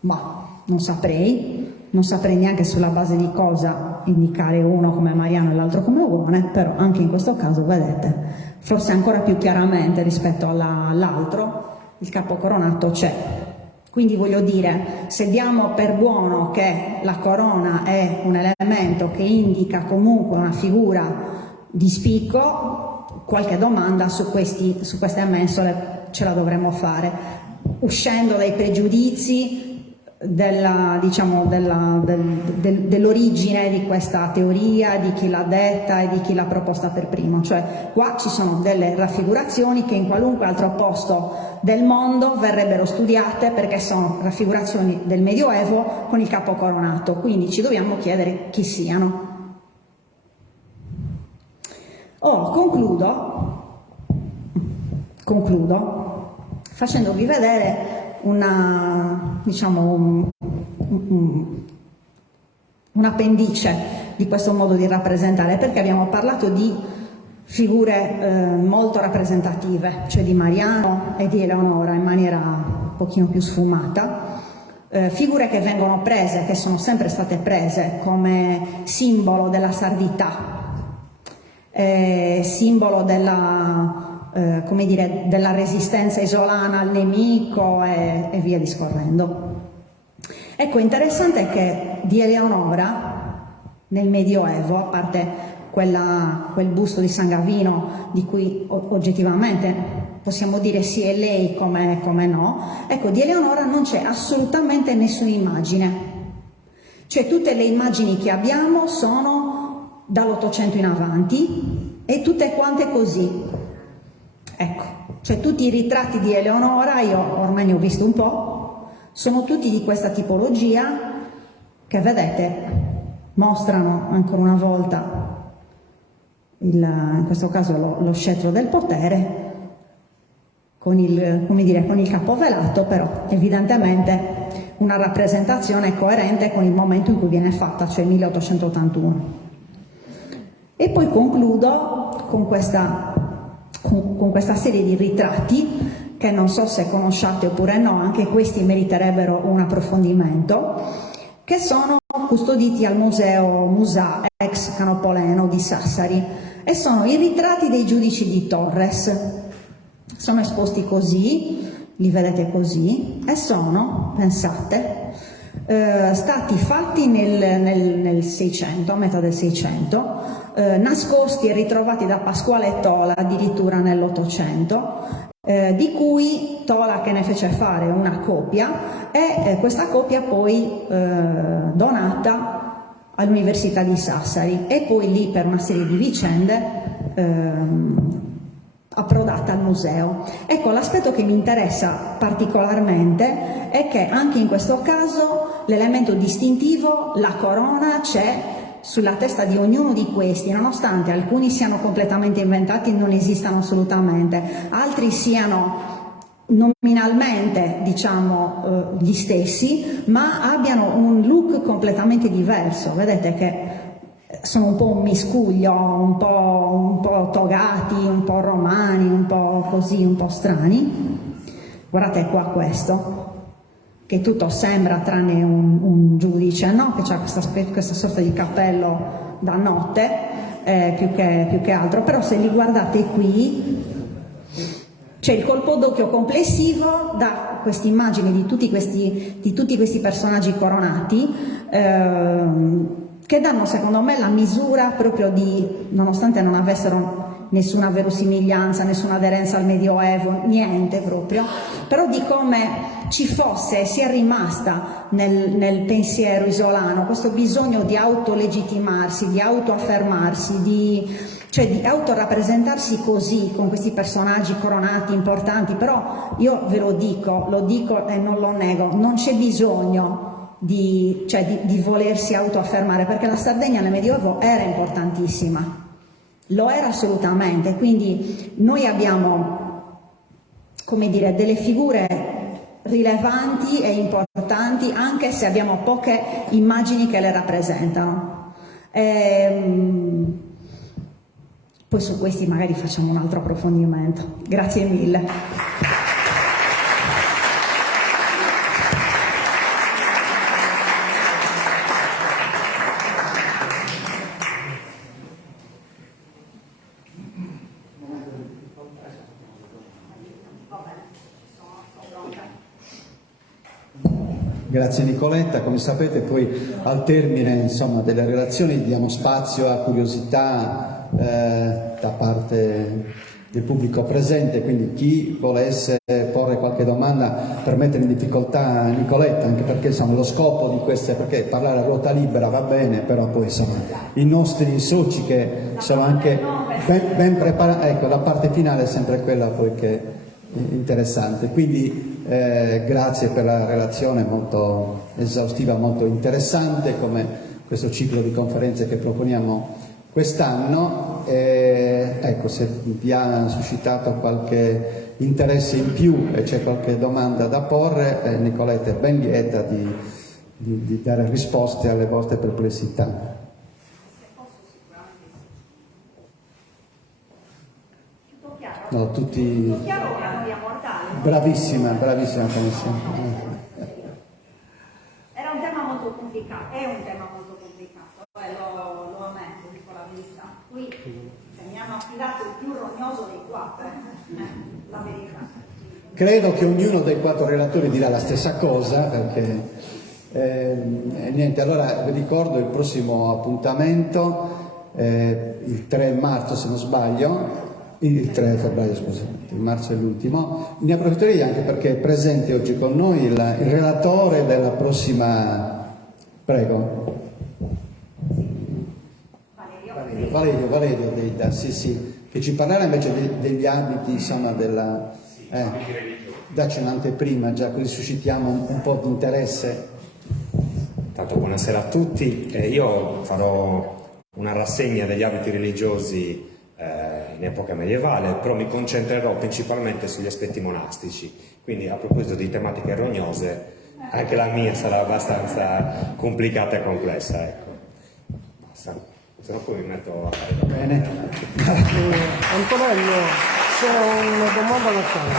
ma non saprei neanche sulla base di cosa indicare uno come Mariano e l'altro come Ugone, però anche in questo caso vedete, forse ancora più chiaramente rispetto all'altro, il capo coronato c'è. Quindi voglio dire, se diamo per buono che la corona è un elemento che indica comunque una figura di spicco, qualche domanda su queste mensole ce la dovremmo fare, uscendo dai pregiudizi dell'origine di questa teoria, di chi l'ha detta e di chi l'ha proposta per primo. Cioè qua ci sono delle raffigurazioni che in qualunque altro posto del mondo verrebbero studiate, perché sono raffigurazioni del Medioevo con il capo coronato, quindi ci dobbiamo chiedere chi siano. Concludo facendovi vedere un appendice di questo modo di rappresentare, perché abbiamo parlato di figure molto rappresentative, cioè di Mariano e di Eleonora in maniera un pochino più sfumata, figure che vengono prese, che sono sempre state prese come simbolo della sardità, simbolo della resistenza isolana al nemico e via discorrendo. Ecco, interessante che di Eleonora nel Medioevo, a parte quel busto di San Gavino di cui oggettivamente possiamo dire sì è lei come no, ecco, di Eleonora non c'è assolutamente nessuna immagine, cioè tutte le immagini che abbiamo sono dall'800 in avanti e tutte quante così. Ecco, cioè tutti i ritratti di Eleonora, io ormai ne ho visto un po', sono tutti di questa tipologia che vedete mostrano ancora una volta in questo caso lo scettro del potere con il capo velato, però evidentemente una rappresentazione coerente con il momento in cui viene fatta, cioè 1881. E poi concludo con questa serie di ritratti che non so se conosciate oppure no, anche questi meriterebbero un approfondimento, che sono custoditi al museo Musa ex Canopoleno di Sassari e sono i ritratti dei giudici di Torres. Sono esposti così, li vedete così, e sono, pensate, stati fatti nel 600, a metà del 600, nascosti e ritrovati da Pasquale Tola addirittura nell'800, di cui Tola che ne fece fare una copia e questa copia poi donata all'Università di Sassari e poi lì per una serie di vicende approdata al museo. Ecco, l'aspetto che mi interessa particolarmente è che anche in questo caso l'elemento distintivo, la corona, c'è sulla testa di ognuno di questi, nonostante alcuni siano completamente inventati e non esistano assolutamente, altri siano nominalmente, diciamo, gli stessi, ma abbiano un look completamente diverso. Vedete che sono un po' un miscuglio, un po' togati, un po' romani, un po' così, un po' strani. Guardate qua questo. che tutto sembra tranne un giudice, no? Che ha questa sorta di cappello da notte, più che altro, però se li guardate qui c'è il colpo d'occhio complessivo da queste immagini di tutti questi personaggi coronati, che danno secondo me la misura proprio di, nonostante non avessero nessuna verosimiglianza, nessuna aderenza al Medioevo, niente proprio, però di come ci fosse, sia rimasta nel pensiero isolano questo bisogno di autolegittimarsi, di autoaffermarsi, cioè di autorappresentarsi così, con questi personaggi coronati, importanti. Però io ve lo dico e non lo nego, non c'è bisogno di volersi autoaffermare, perché la Sardegna nel Medioevo era importantissima. Lo era assolutamente, quindi noi abbiamo, come dire, delle figure rilevanti e importanti, anche se abbiamo poche immagini che le rappresentano. Poi su questi magari facciamo un altro approfondimento. Grazie mille. Grazie Nicoletta, come sapete poi al termine insomma, delle relazioni diamo spazio a curiosità da parte del pubblico presente, quindi chi volesse porre qualche domanda per mettere in difficoltà Nicoletta, anche perché insomma, lo scopo di queste, perché parlare a ruota libera va bene, però poi insomma, i nostri soci che sono anche ben preparati, ecco la parte finale è sempre quella poi che è interessante, quindi grazie per la relazione molto esaustiva, molto interessante, come questo ciclo di conferenze che proponiamo quest'anno. Ecco, se vi ha suscitato qualche interesse in più e c'è qualche domanda da porre, Nicoletta è ben lieta di dare risposte alle vostre perplessità. No, tutti... Bravissima, commissione. Era un tema molto complicato, è un tema molto complicato, lo ammetto, dico la verità. Qui mi hanno affidato il più rognoso dei quattro, la verità. Credo che ognuno dei quattro relatori dirà la stessa cosa, perché niente, allora vi ricordo il prossimo appuntamento, il 3 marzo se non sbaglio, il 3 febbraio, scusate, il marzo è l'ultimo. Ne approfitterei anche perché è presente oggi con noi il relatore della prossima... Prego. Valerio Deida, sì, che ci parlerà invece degli abiti, insomma, della... dacci un'anteprima già, così suscitiamo un po' di interesse. Intanto buonasera a tutti, io farò una rassegna degli abiti religiosi in epoca medievale, però mi concentrerò principalmente sugli aspetti monastici, quindi a proposito di tematiche rognose, anche la mia sarà abbastanza complicata e complessa, ecco. Se no poi mi metto a fare bene. Antonello, c'è una domanda da casa.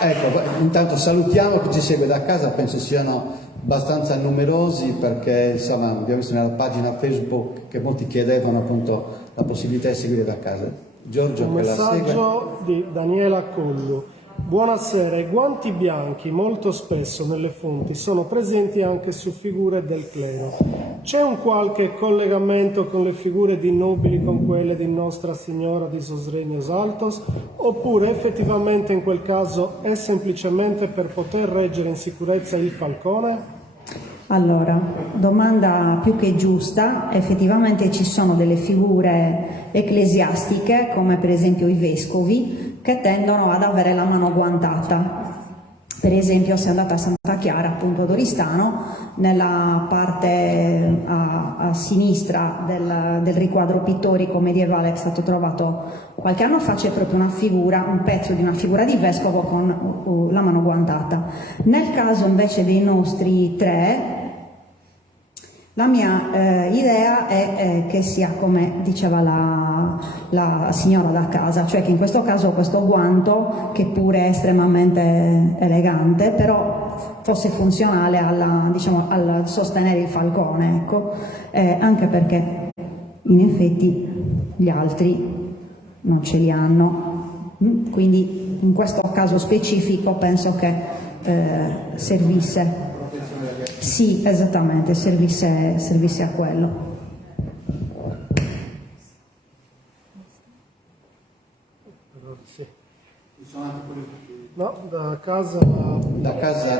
Ecco, intanto salutiamo chi ci segue da casa, penso siano abbastanza numerosi, perché insomma abbiamo visto nella pagina Facebook che molti chiedevano appunto la possibilità di seguire da casa. Giorgio, un che la segue. messaggio di Daniela Collu. Buonasera, i guanti bianchi molto spesso nelle fonti sono presenti anche su figure del clero. C'è un qualche collegamento con le figure di nobili con quelle di Nostra Signora di Sosregnos Altos, oppure effettivamente in quel caso è semplicemente per poter reggere in sicurezza il falcone? Allora, domanda più che giusta. Effettivamente ci sono delle figure ecclesiastiche, come per esempio i vescovi, che tendono ad avere la mano guantata. Per esempio, se andate a Santa Chiara, appunto ad Oristano, nella parte a sinistra del riquadro pittorico medievale che è stato trovato qualche anno fa, c'è proprio una figura, un pezzo di una figura di vescovo con la mano guantata. Nel caso invece dei nostri tre, la mia idea è che sia come diceva la signora da casa, cioè che in questo caso questo guanto, che pure è estremamente elegante, però fosse funzionale diciamo, al sostenere il falcone, ecco. Anche perché in effetti gli altri non ce li hanno, quindi in questo caso specifico penso che servisse, sì, esattamente, servisse a quello. No, da casa... Da casa...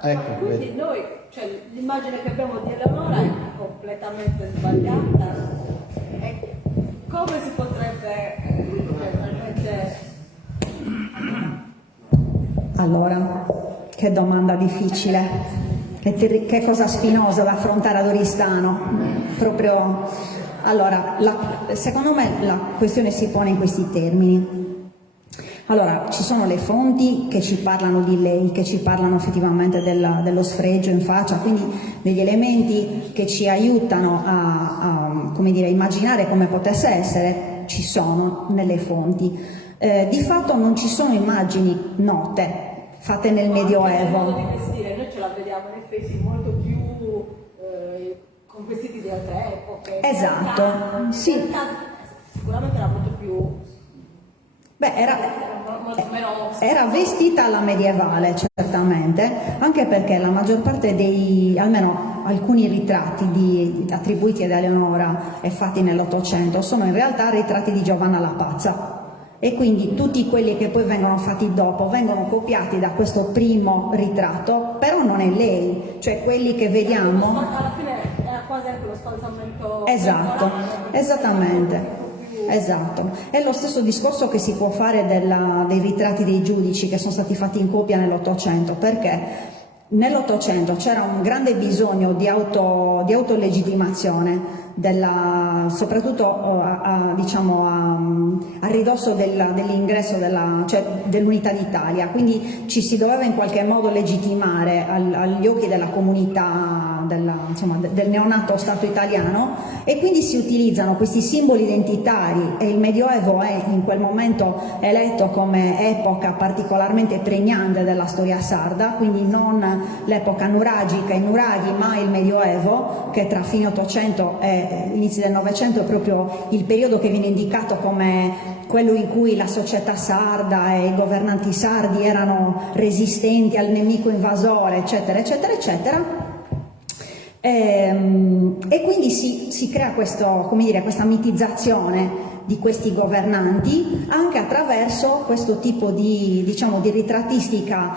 Ecco, Quindi vedi. noi, cioè, l'immagine che abbiamo di Eleonora è completamente sbagliata. E come si potrebbe realmente... Allora, che domanda difficile, che cosa spinosa da affrontare ad Oristano, proprio. Allora, secondo me la questione si pone in questi termini. Allora, ci sono le fonti che ci parlano di lei, che ci parlano effettivamente dello sfregio in faccia, quindi degli elementi che ci aiutano a come dire, immaginare come potesse essere, ci sono nelle fonti. Di fatto non ci sono immagini note, fatte nel Medioevo. Il modo di vestire, noi ce la vediamo in effetti molto più con vestiti di altre epoche. Esatto, sì. Sicuramente era molto più... Beh, molto meno... era vestita alla medievale, certamente, anche perché la maggior parte almeno alcuni ritratti attribuiti ad Eleonora e fatti nell'Ottocento, sono in realtà ritratti di Giovanna la Pazza. E quindi tutti quelli che poi vengono fatti dopo vengono copiati da questo primo ritratto, però non è lei, cioè quelli che vediamo... Alla fine era quasi anche lo sfalsamento... Esatto, esattamente. Esatto, è lo stesso discorso che si può fare dei ritratti dei giudici che sono stati fatti in copia nell'Ottocento, perché nell'Ottocento c'era un grande bisogno di autolegittimazione, soprattutto a ridosso dell'ingresso cioè dell'unità d'Italia, quindi ci si doveva in qualche modo legittimare agli occhi della comunità del neonato Stato italiano, e quindi si utilizzano questi simboli identitari, e il Medioevo è in quel momento eletto come epoca particolarmente pregnante della storia sarda, quindi non l'epoca nuragica, i nuraghi, ma il Medioevo, che tra fine 800 e inizi del Novecento è proprio il periodo che viene indicato come quello in cui la società sarda e i governanti sardi erano resistenti al nemico invasore, eccetera, eccetera, eccetera. E quindi si crea questa mitizzazione di questi governanti anche attraverso questo tipo di ritrattistica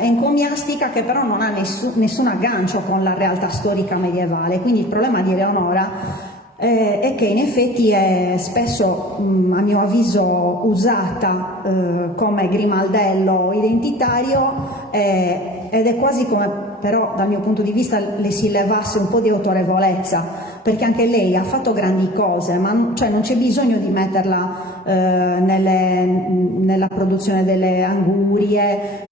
encomiastica, che però non ha nessun aggancio con la realtà storica medievale. Quindi il problema di Eleonora è che in effetti è spesso, a mio avviso, usata come grimaldello identitario, ed è quasi come, però dal mio punto di vista, le si levasse un po' di autorevolezza, perché anche lei ha fatto grandi cose, ma non c'è bisogno di metterla nella produzione delle angurie,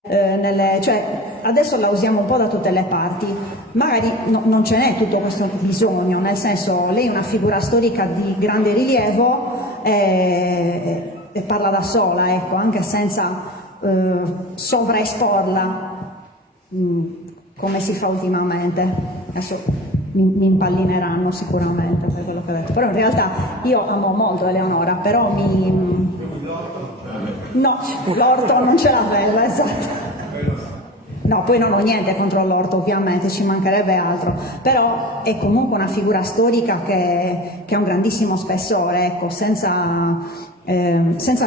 adesso la usiamo un po' da tutte le parti, magari non ce n'è tutto questo bisogno, nel senso, lei è una figura storica di grande rilievo e parla da sola, ecco, anche senza sovraesporla come si fa ultimamente. Adesso mi impallineranno sicuramente per quello che ho detto, però in realtà io amo molto Eleonora, però no, l'orto non ce l'avevo, esatto. No, poi non ho niente contro l'orto, ovviamente, ci mancherebbe altro, però è comunque una figura storica che ha un grandissimo spessore, ecco, senza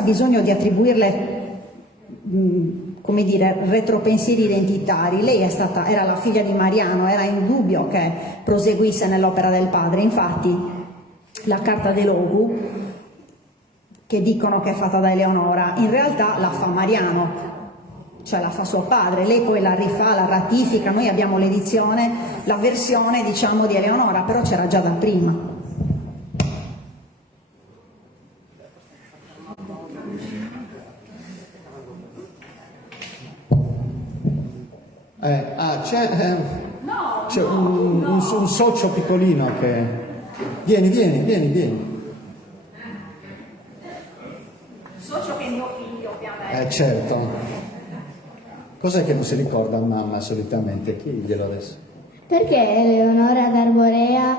bisogno di attribuirle come dire, retropensieri identitari. Lei era la figlia di Mariano, era indubbio che proseguisse nell'opera del padre. Infatti la carta de Logu, che dicono che è fatta da Eleonora, in realtà la fa Mariano, cioè la fa suo padre, lei poi la rifà, la ratifica. Noi abbiamo l'edizione, la versione diciamo di Eleonora, però c'era già da prima. C'è un socio piccolino che... Vieni. Socio che è mio figlio, ovviamente. Certo. Cos'è che non si ricorda a mamma solitamente? Chiediglielo adesso. Perché Eleonora d'Arborea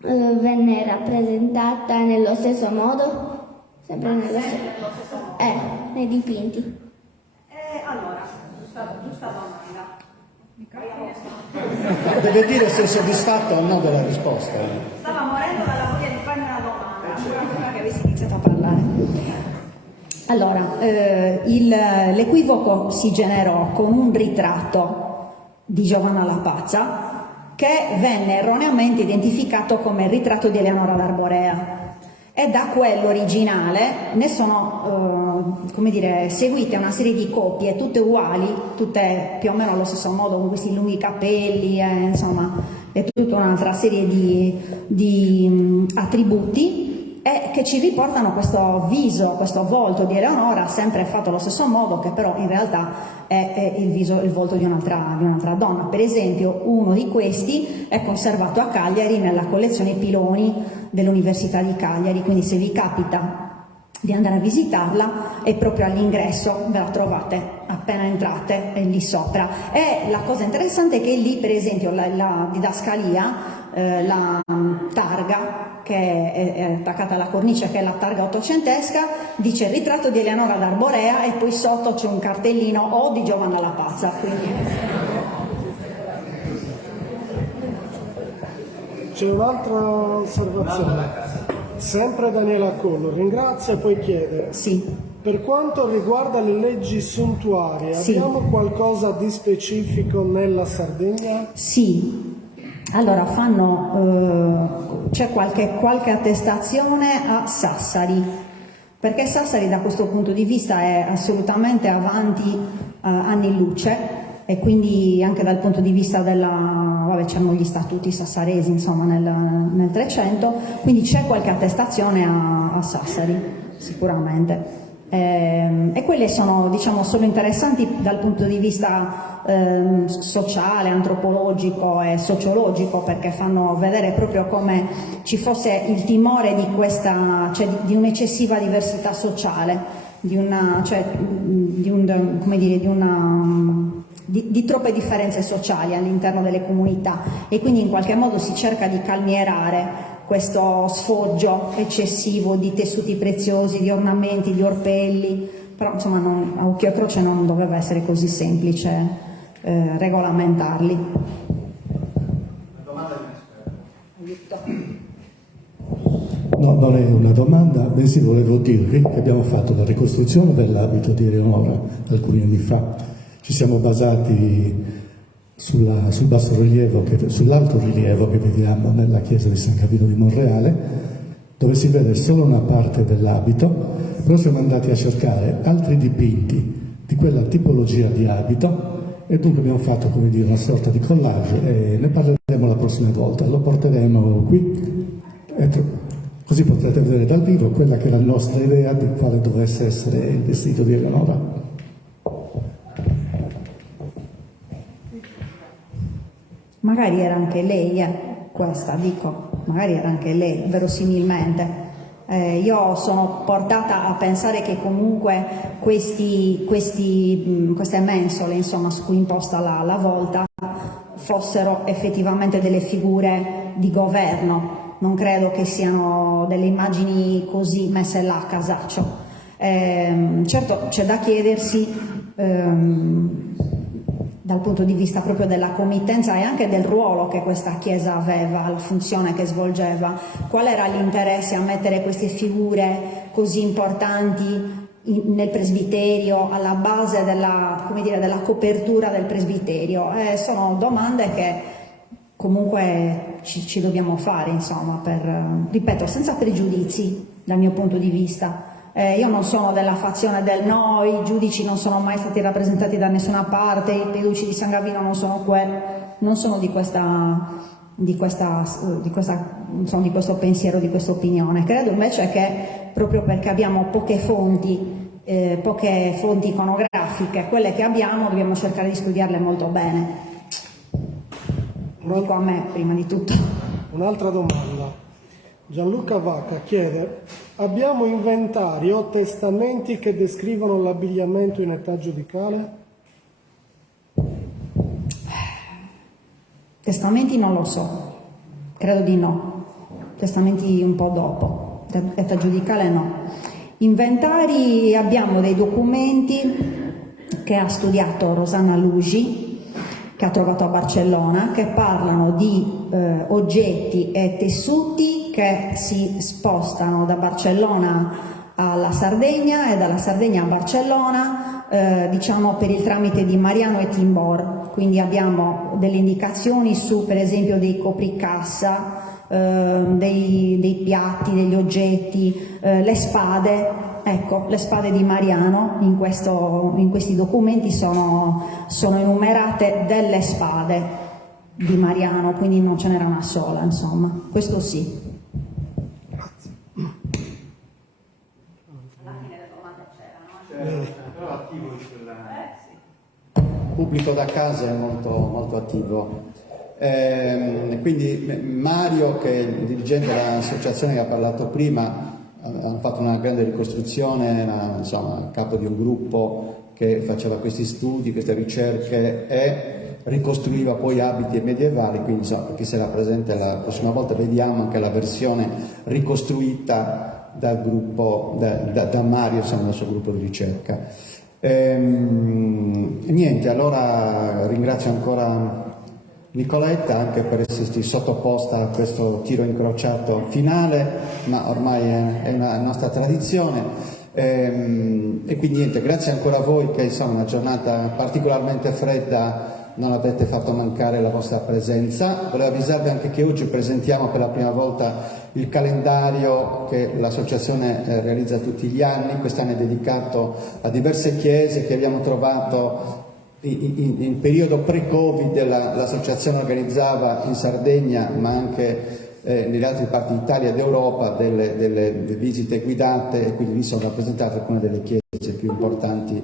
venne rappresentata nello stesso modo? Sempre nello stesso nei dipinti. Allora, giusta domanda. Deve dire se è soddisfatto o no della risposta. Stava morendo dalla voglia di farmi una domanda. Prima che avessi iniziato a parlare. Allora, l'equivoco si generò con un ritratto di Giovanna la Pazza che venne erroneamente identificato come il ritratto di Eleonora d'Arborea, e da quello originale ne sono seguite una serie di copie tutte uguali, tutte più o meno allo stesso modo, con questi lunghi capelli, insomma è tutta un'altra serie di attributi, e che ci riportano questo viso, questo volto di Eleonora sempre fatto allo stesso modo, che però in realtà è il volto di un'altra donna. Per esempio, uno di questi è conservato a Cagliari nella collezione Piloni dell'Università di Cagliari, quindi se vi capita di andare a visitarla è proprio all'ingresso, ve la trovate appena entrate, è lì sopra. E la cosa interessante è che lì, per esempio, la didascalia, la targa che è attaccata alla cornice, che è la targa ottocentesca, dice ritratto di Eleonora d'Arborea, e poi sotto c'è un cartellino o di Giovanna la Pazza. Quindi... C'è un'altra osservazione. Sempre Daniela Collo ringrazia e poi chiede: Sì. Per quanto riguarda le leggi suntuarie, Sì. abbiamo qualcosa di specifico nella Sardegna? Sì. Allora c'è qualche attestazione a Sassari, perché Sassari da questo punto di vista è assolutamente avanti anni luce, e quindi anche dal punto di vista c'erano gli statuti sassaresi, insomma, nel 300, quindi c'è qualche attestazione a Sassari sicuramente. E quelle sono, solo interessanti dal punto di vista sociale, antropologico e sociologico, perché fanno vedere proprio come ci fosse il timore di un'eccessiva diversità sociale, di troppe differenze sociali all'interno delle comunità, e quindi in qualche modo si cerca di calmierare questo sfoggio eccessivo di tessuti preziosi, di ornamenti, di orpelli, però insomma a occhio e croce non doveva essere così semplice regolamentarli. No, non è una domanda, bensì volevo dirvi che abbiamo fatto la ricostruzione dell'abito di Eleonora alcuni anni fa. Ci siamo basati sul sull'alto rilievo che vediamo nella chiesa di San Gavino di Monreale, dove si vede solo una parte dell'abito, però siamo andati a cercare altri dipinti di quella tipologia di abito, e dunque abbiamo fatto, una sorta di collage, e ne parleremo la prossima volta, lo porteremo qui, così potrete vedere dal vivo quella che è la nostra idea di quale dovesse essere il vestito di Eleonora. Magari era anche lei, magari era anche lei, verosimilmente. Io sono portata a pensare che comunque queste mensole, insomma, su cui imposta la volta, fossero effettivamente delle figure di governo. Non credo che siano delle immagini così messe là a casaccio. Certo, c'è da chiedersi dal punto di vista proprio della committenza e anche del ruolo che questa chiesa aveva, la funzione che svolgeva, qual era l'interesse a mettere queste figure così importanti nel presbiterio, alla base della copertura del presbiterio. Sono domande che comunque ci dobbiamo fare, insomma, ripeto, senza pregiudizi dal mio punto di vista. Io non sono della fazione del no, i giudici non sono mai stati rappresentati da nessuna parte, i peduci di San Gavino non sono di questo pensiero, di questa opinione. Credo invece che proprio perché abbiamo poche fonti iconografiche, quelle che abbiamo dobbiamo cercare di studiarle molto bene. Lo dico a me prima di tutto. Un'altra domanda. Gianluca Vacca chiede: abbiamo inventari o testamenti che descrivono l'abbigliamento in età giudicale? Testamenti non lo so, credo di no. Testamenti un po' dopo, etta giudicale no. Inventari, abbiamo dei documenti che ha studiato Rosanna Lugi, che ha trovato a Barcellona, che parlano di oggetti e tessuti che si spostano da Barcellona alla Sardegna e dalla Sardegna a Barcellona, diciamo per il tramite di Mariano e Timbor. Quindi abbiamo delle indicazioni su, per esempio, dei copricassa, dei piatti, degli oggetti, le spade. Ecco, le spade di Mariano in questi documenti sono enumerate delle spade di Mariano, quindi non ce n'era una sola, insomma, questo sì. Pubblico da casa è molto, molto attivo. Quindi Mario, che è il dirigente dell'associazione che ha parlato prima, hanno fatto una grande ricostruzione, era insomma capo di un gruppo che faceva questi studi, queste ricerche e ricostruiva poi abiti medievali, quindi insomma, per chi sarà presente la prossima volta vediamo anche la versione ricostruita dal gruppo, da Mario, insomma, dal suo gruppo di ricerca. Niente, allora ringrazio ancora Nicoletta anche per esserti sottoposta a questo tiro incrociato finale, ma ormai è una nostra tradizione. E quindi niente, grazie ancora a voi che insomma una giornata particolarmente fredda non avete fatto mancare la vostra presenza. Volevo avvisarvi anche che oggi presentiamo per la prima volta il calendario che l'associazione realizza tutti gli anni. Quest'anno è dedicato a diverse chiese che abbiamo trovato in periodo pre-Covid. L'associazione organizzava in Sardegna ma anche nelle altre parti d'Italia e d'Europa delle visite guidate, e quindi lì sono rappresentate alcune delle chiese più importanti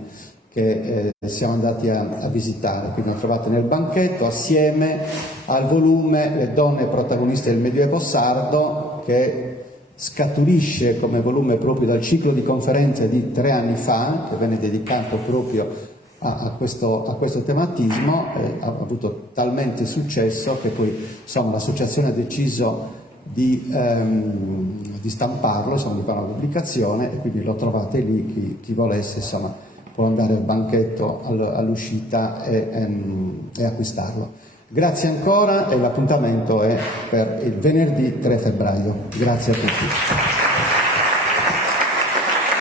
che siamo andati a visitare. Quindi ho trovato nel banchetto assieme al volume Le donne protagoniste del Medioevo sardo, che scaturisce come volume proprio dal ciclo di conferenze di 3 anni fa, che venne dedicato proprio a questo tematismo. Ha avuto talmente successo che poi insomma l'associazione ha deciso di stamparlo, insomma, di fare una pubblicazione, e quindi lo trovate lì, chi volesse insomma può andare al banchetto all'uscita e acquistarlo. Grazie ancora, e l'appuntamento è per il venerdì 3 febbraio. Grazie a tutti.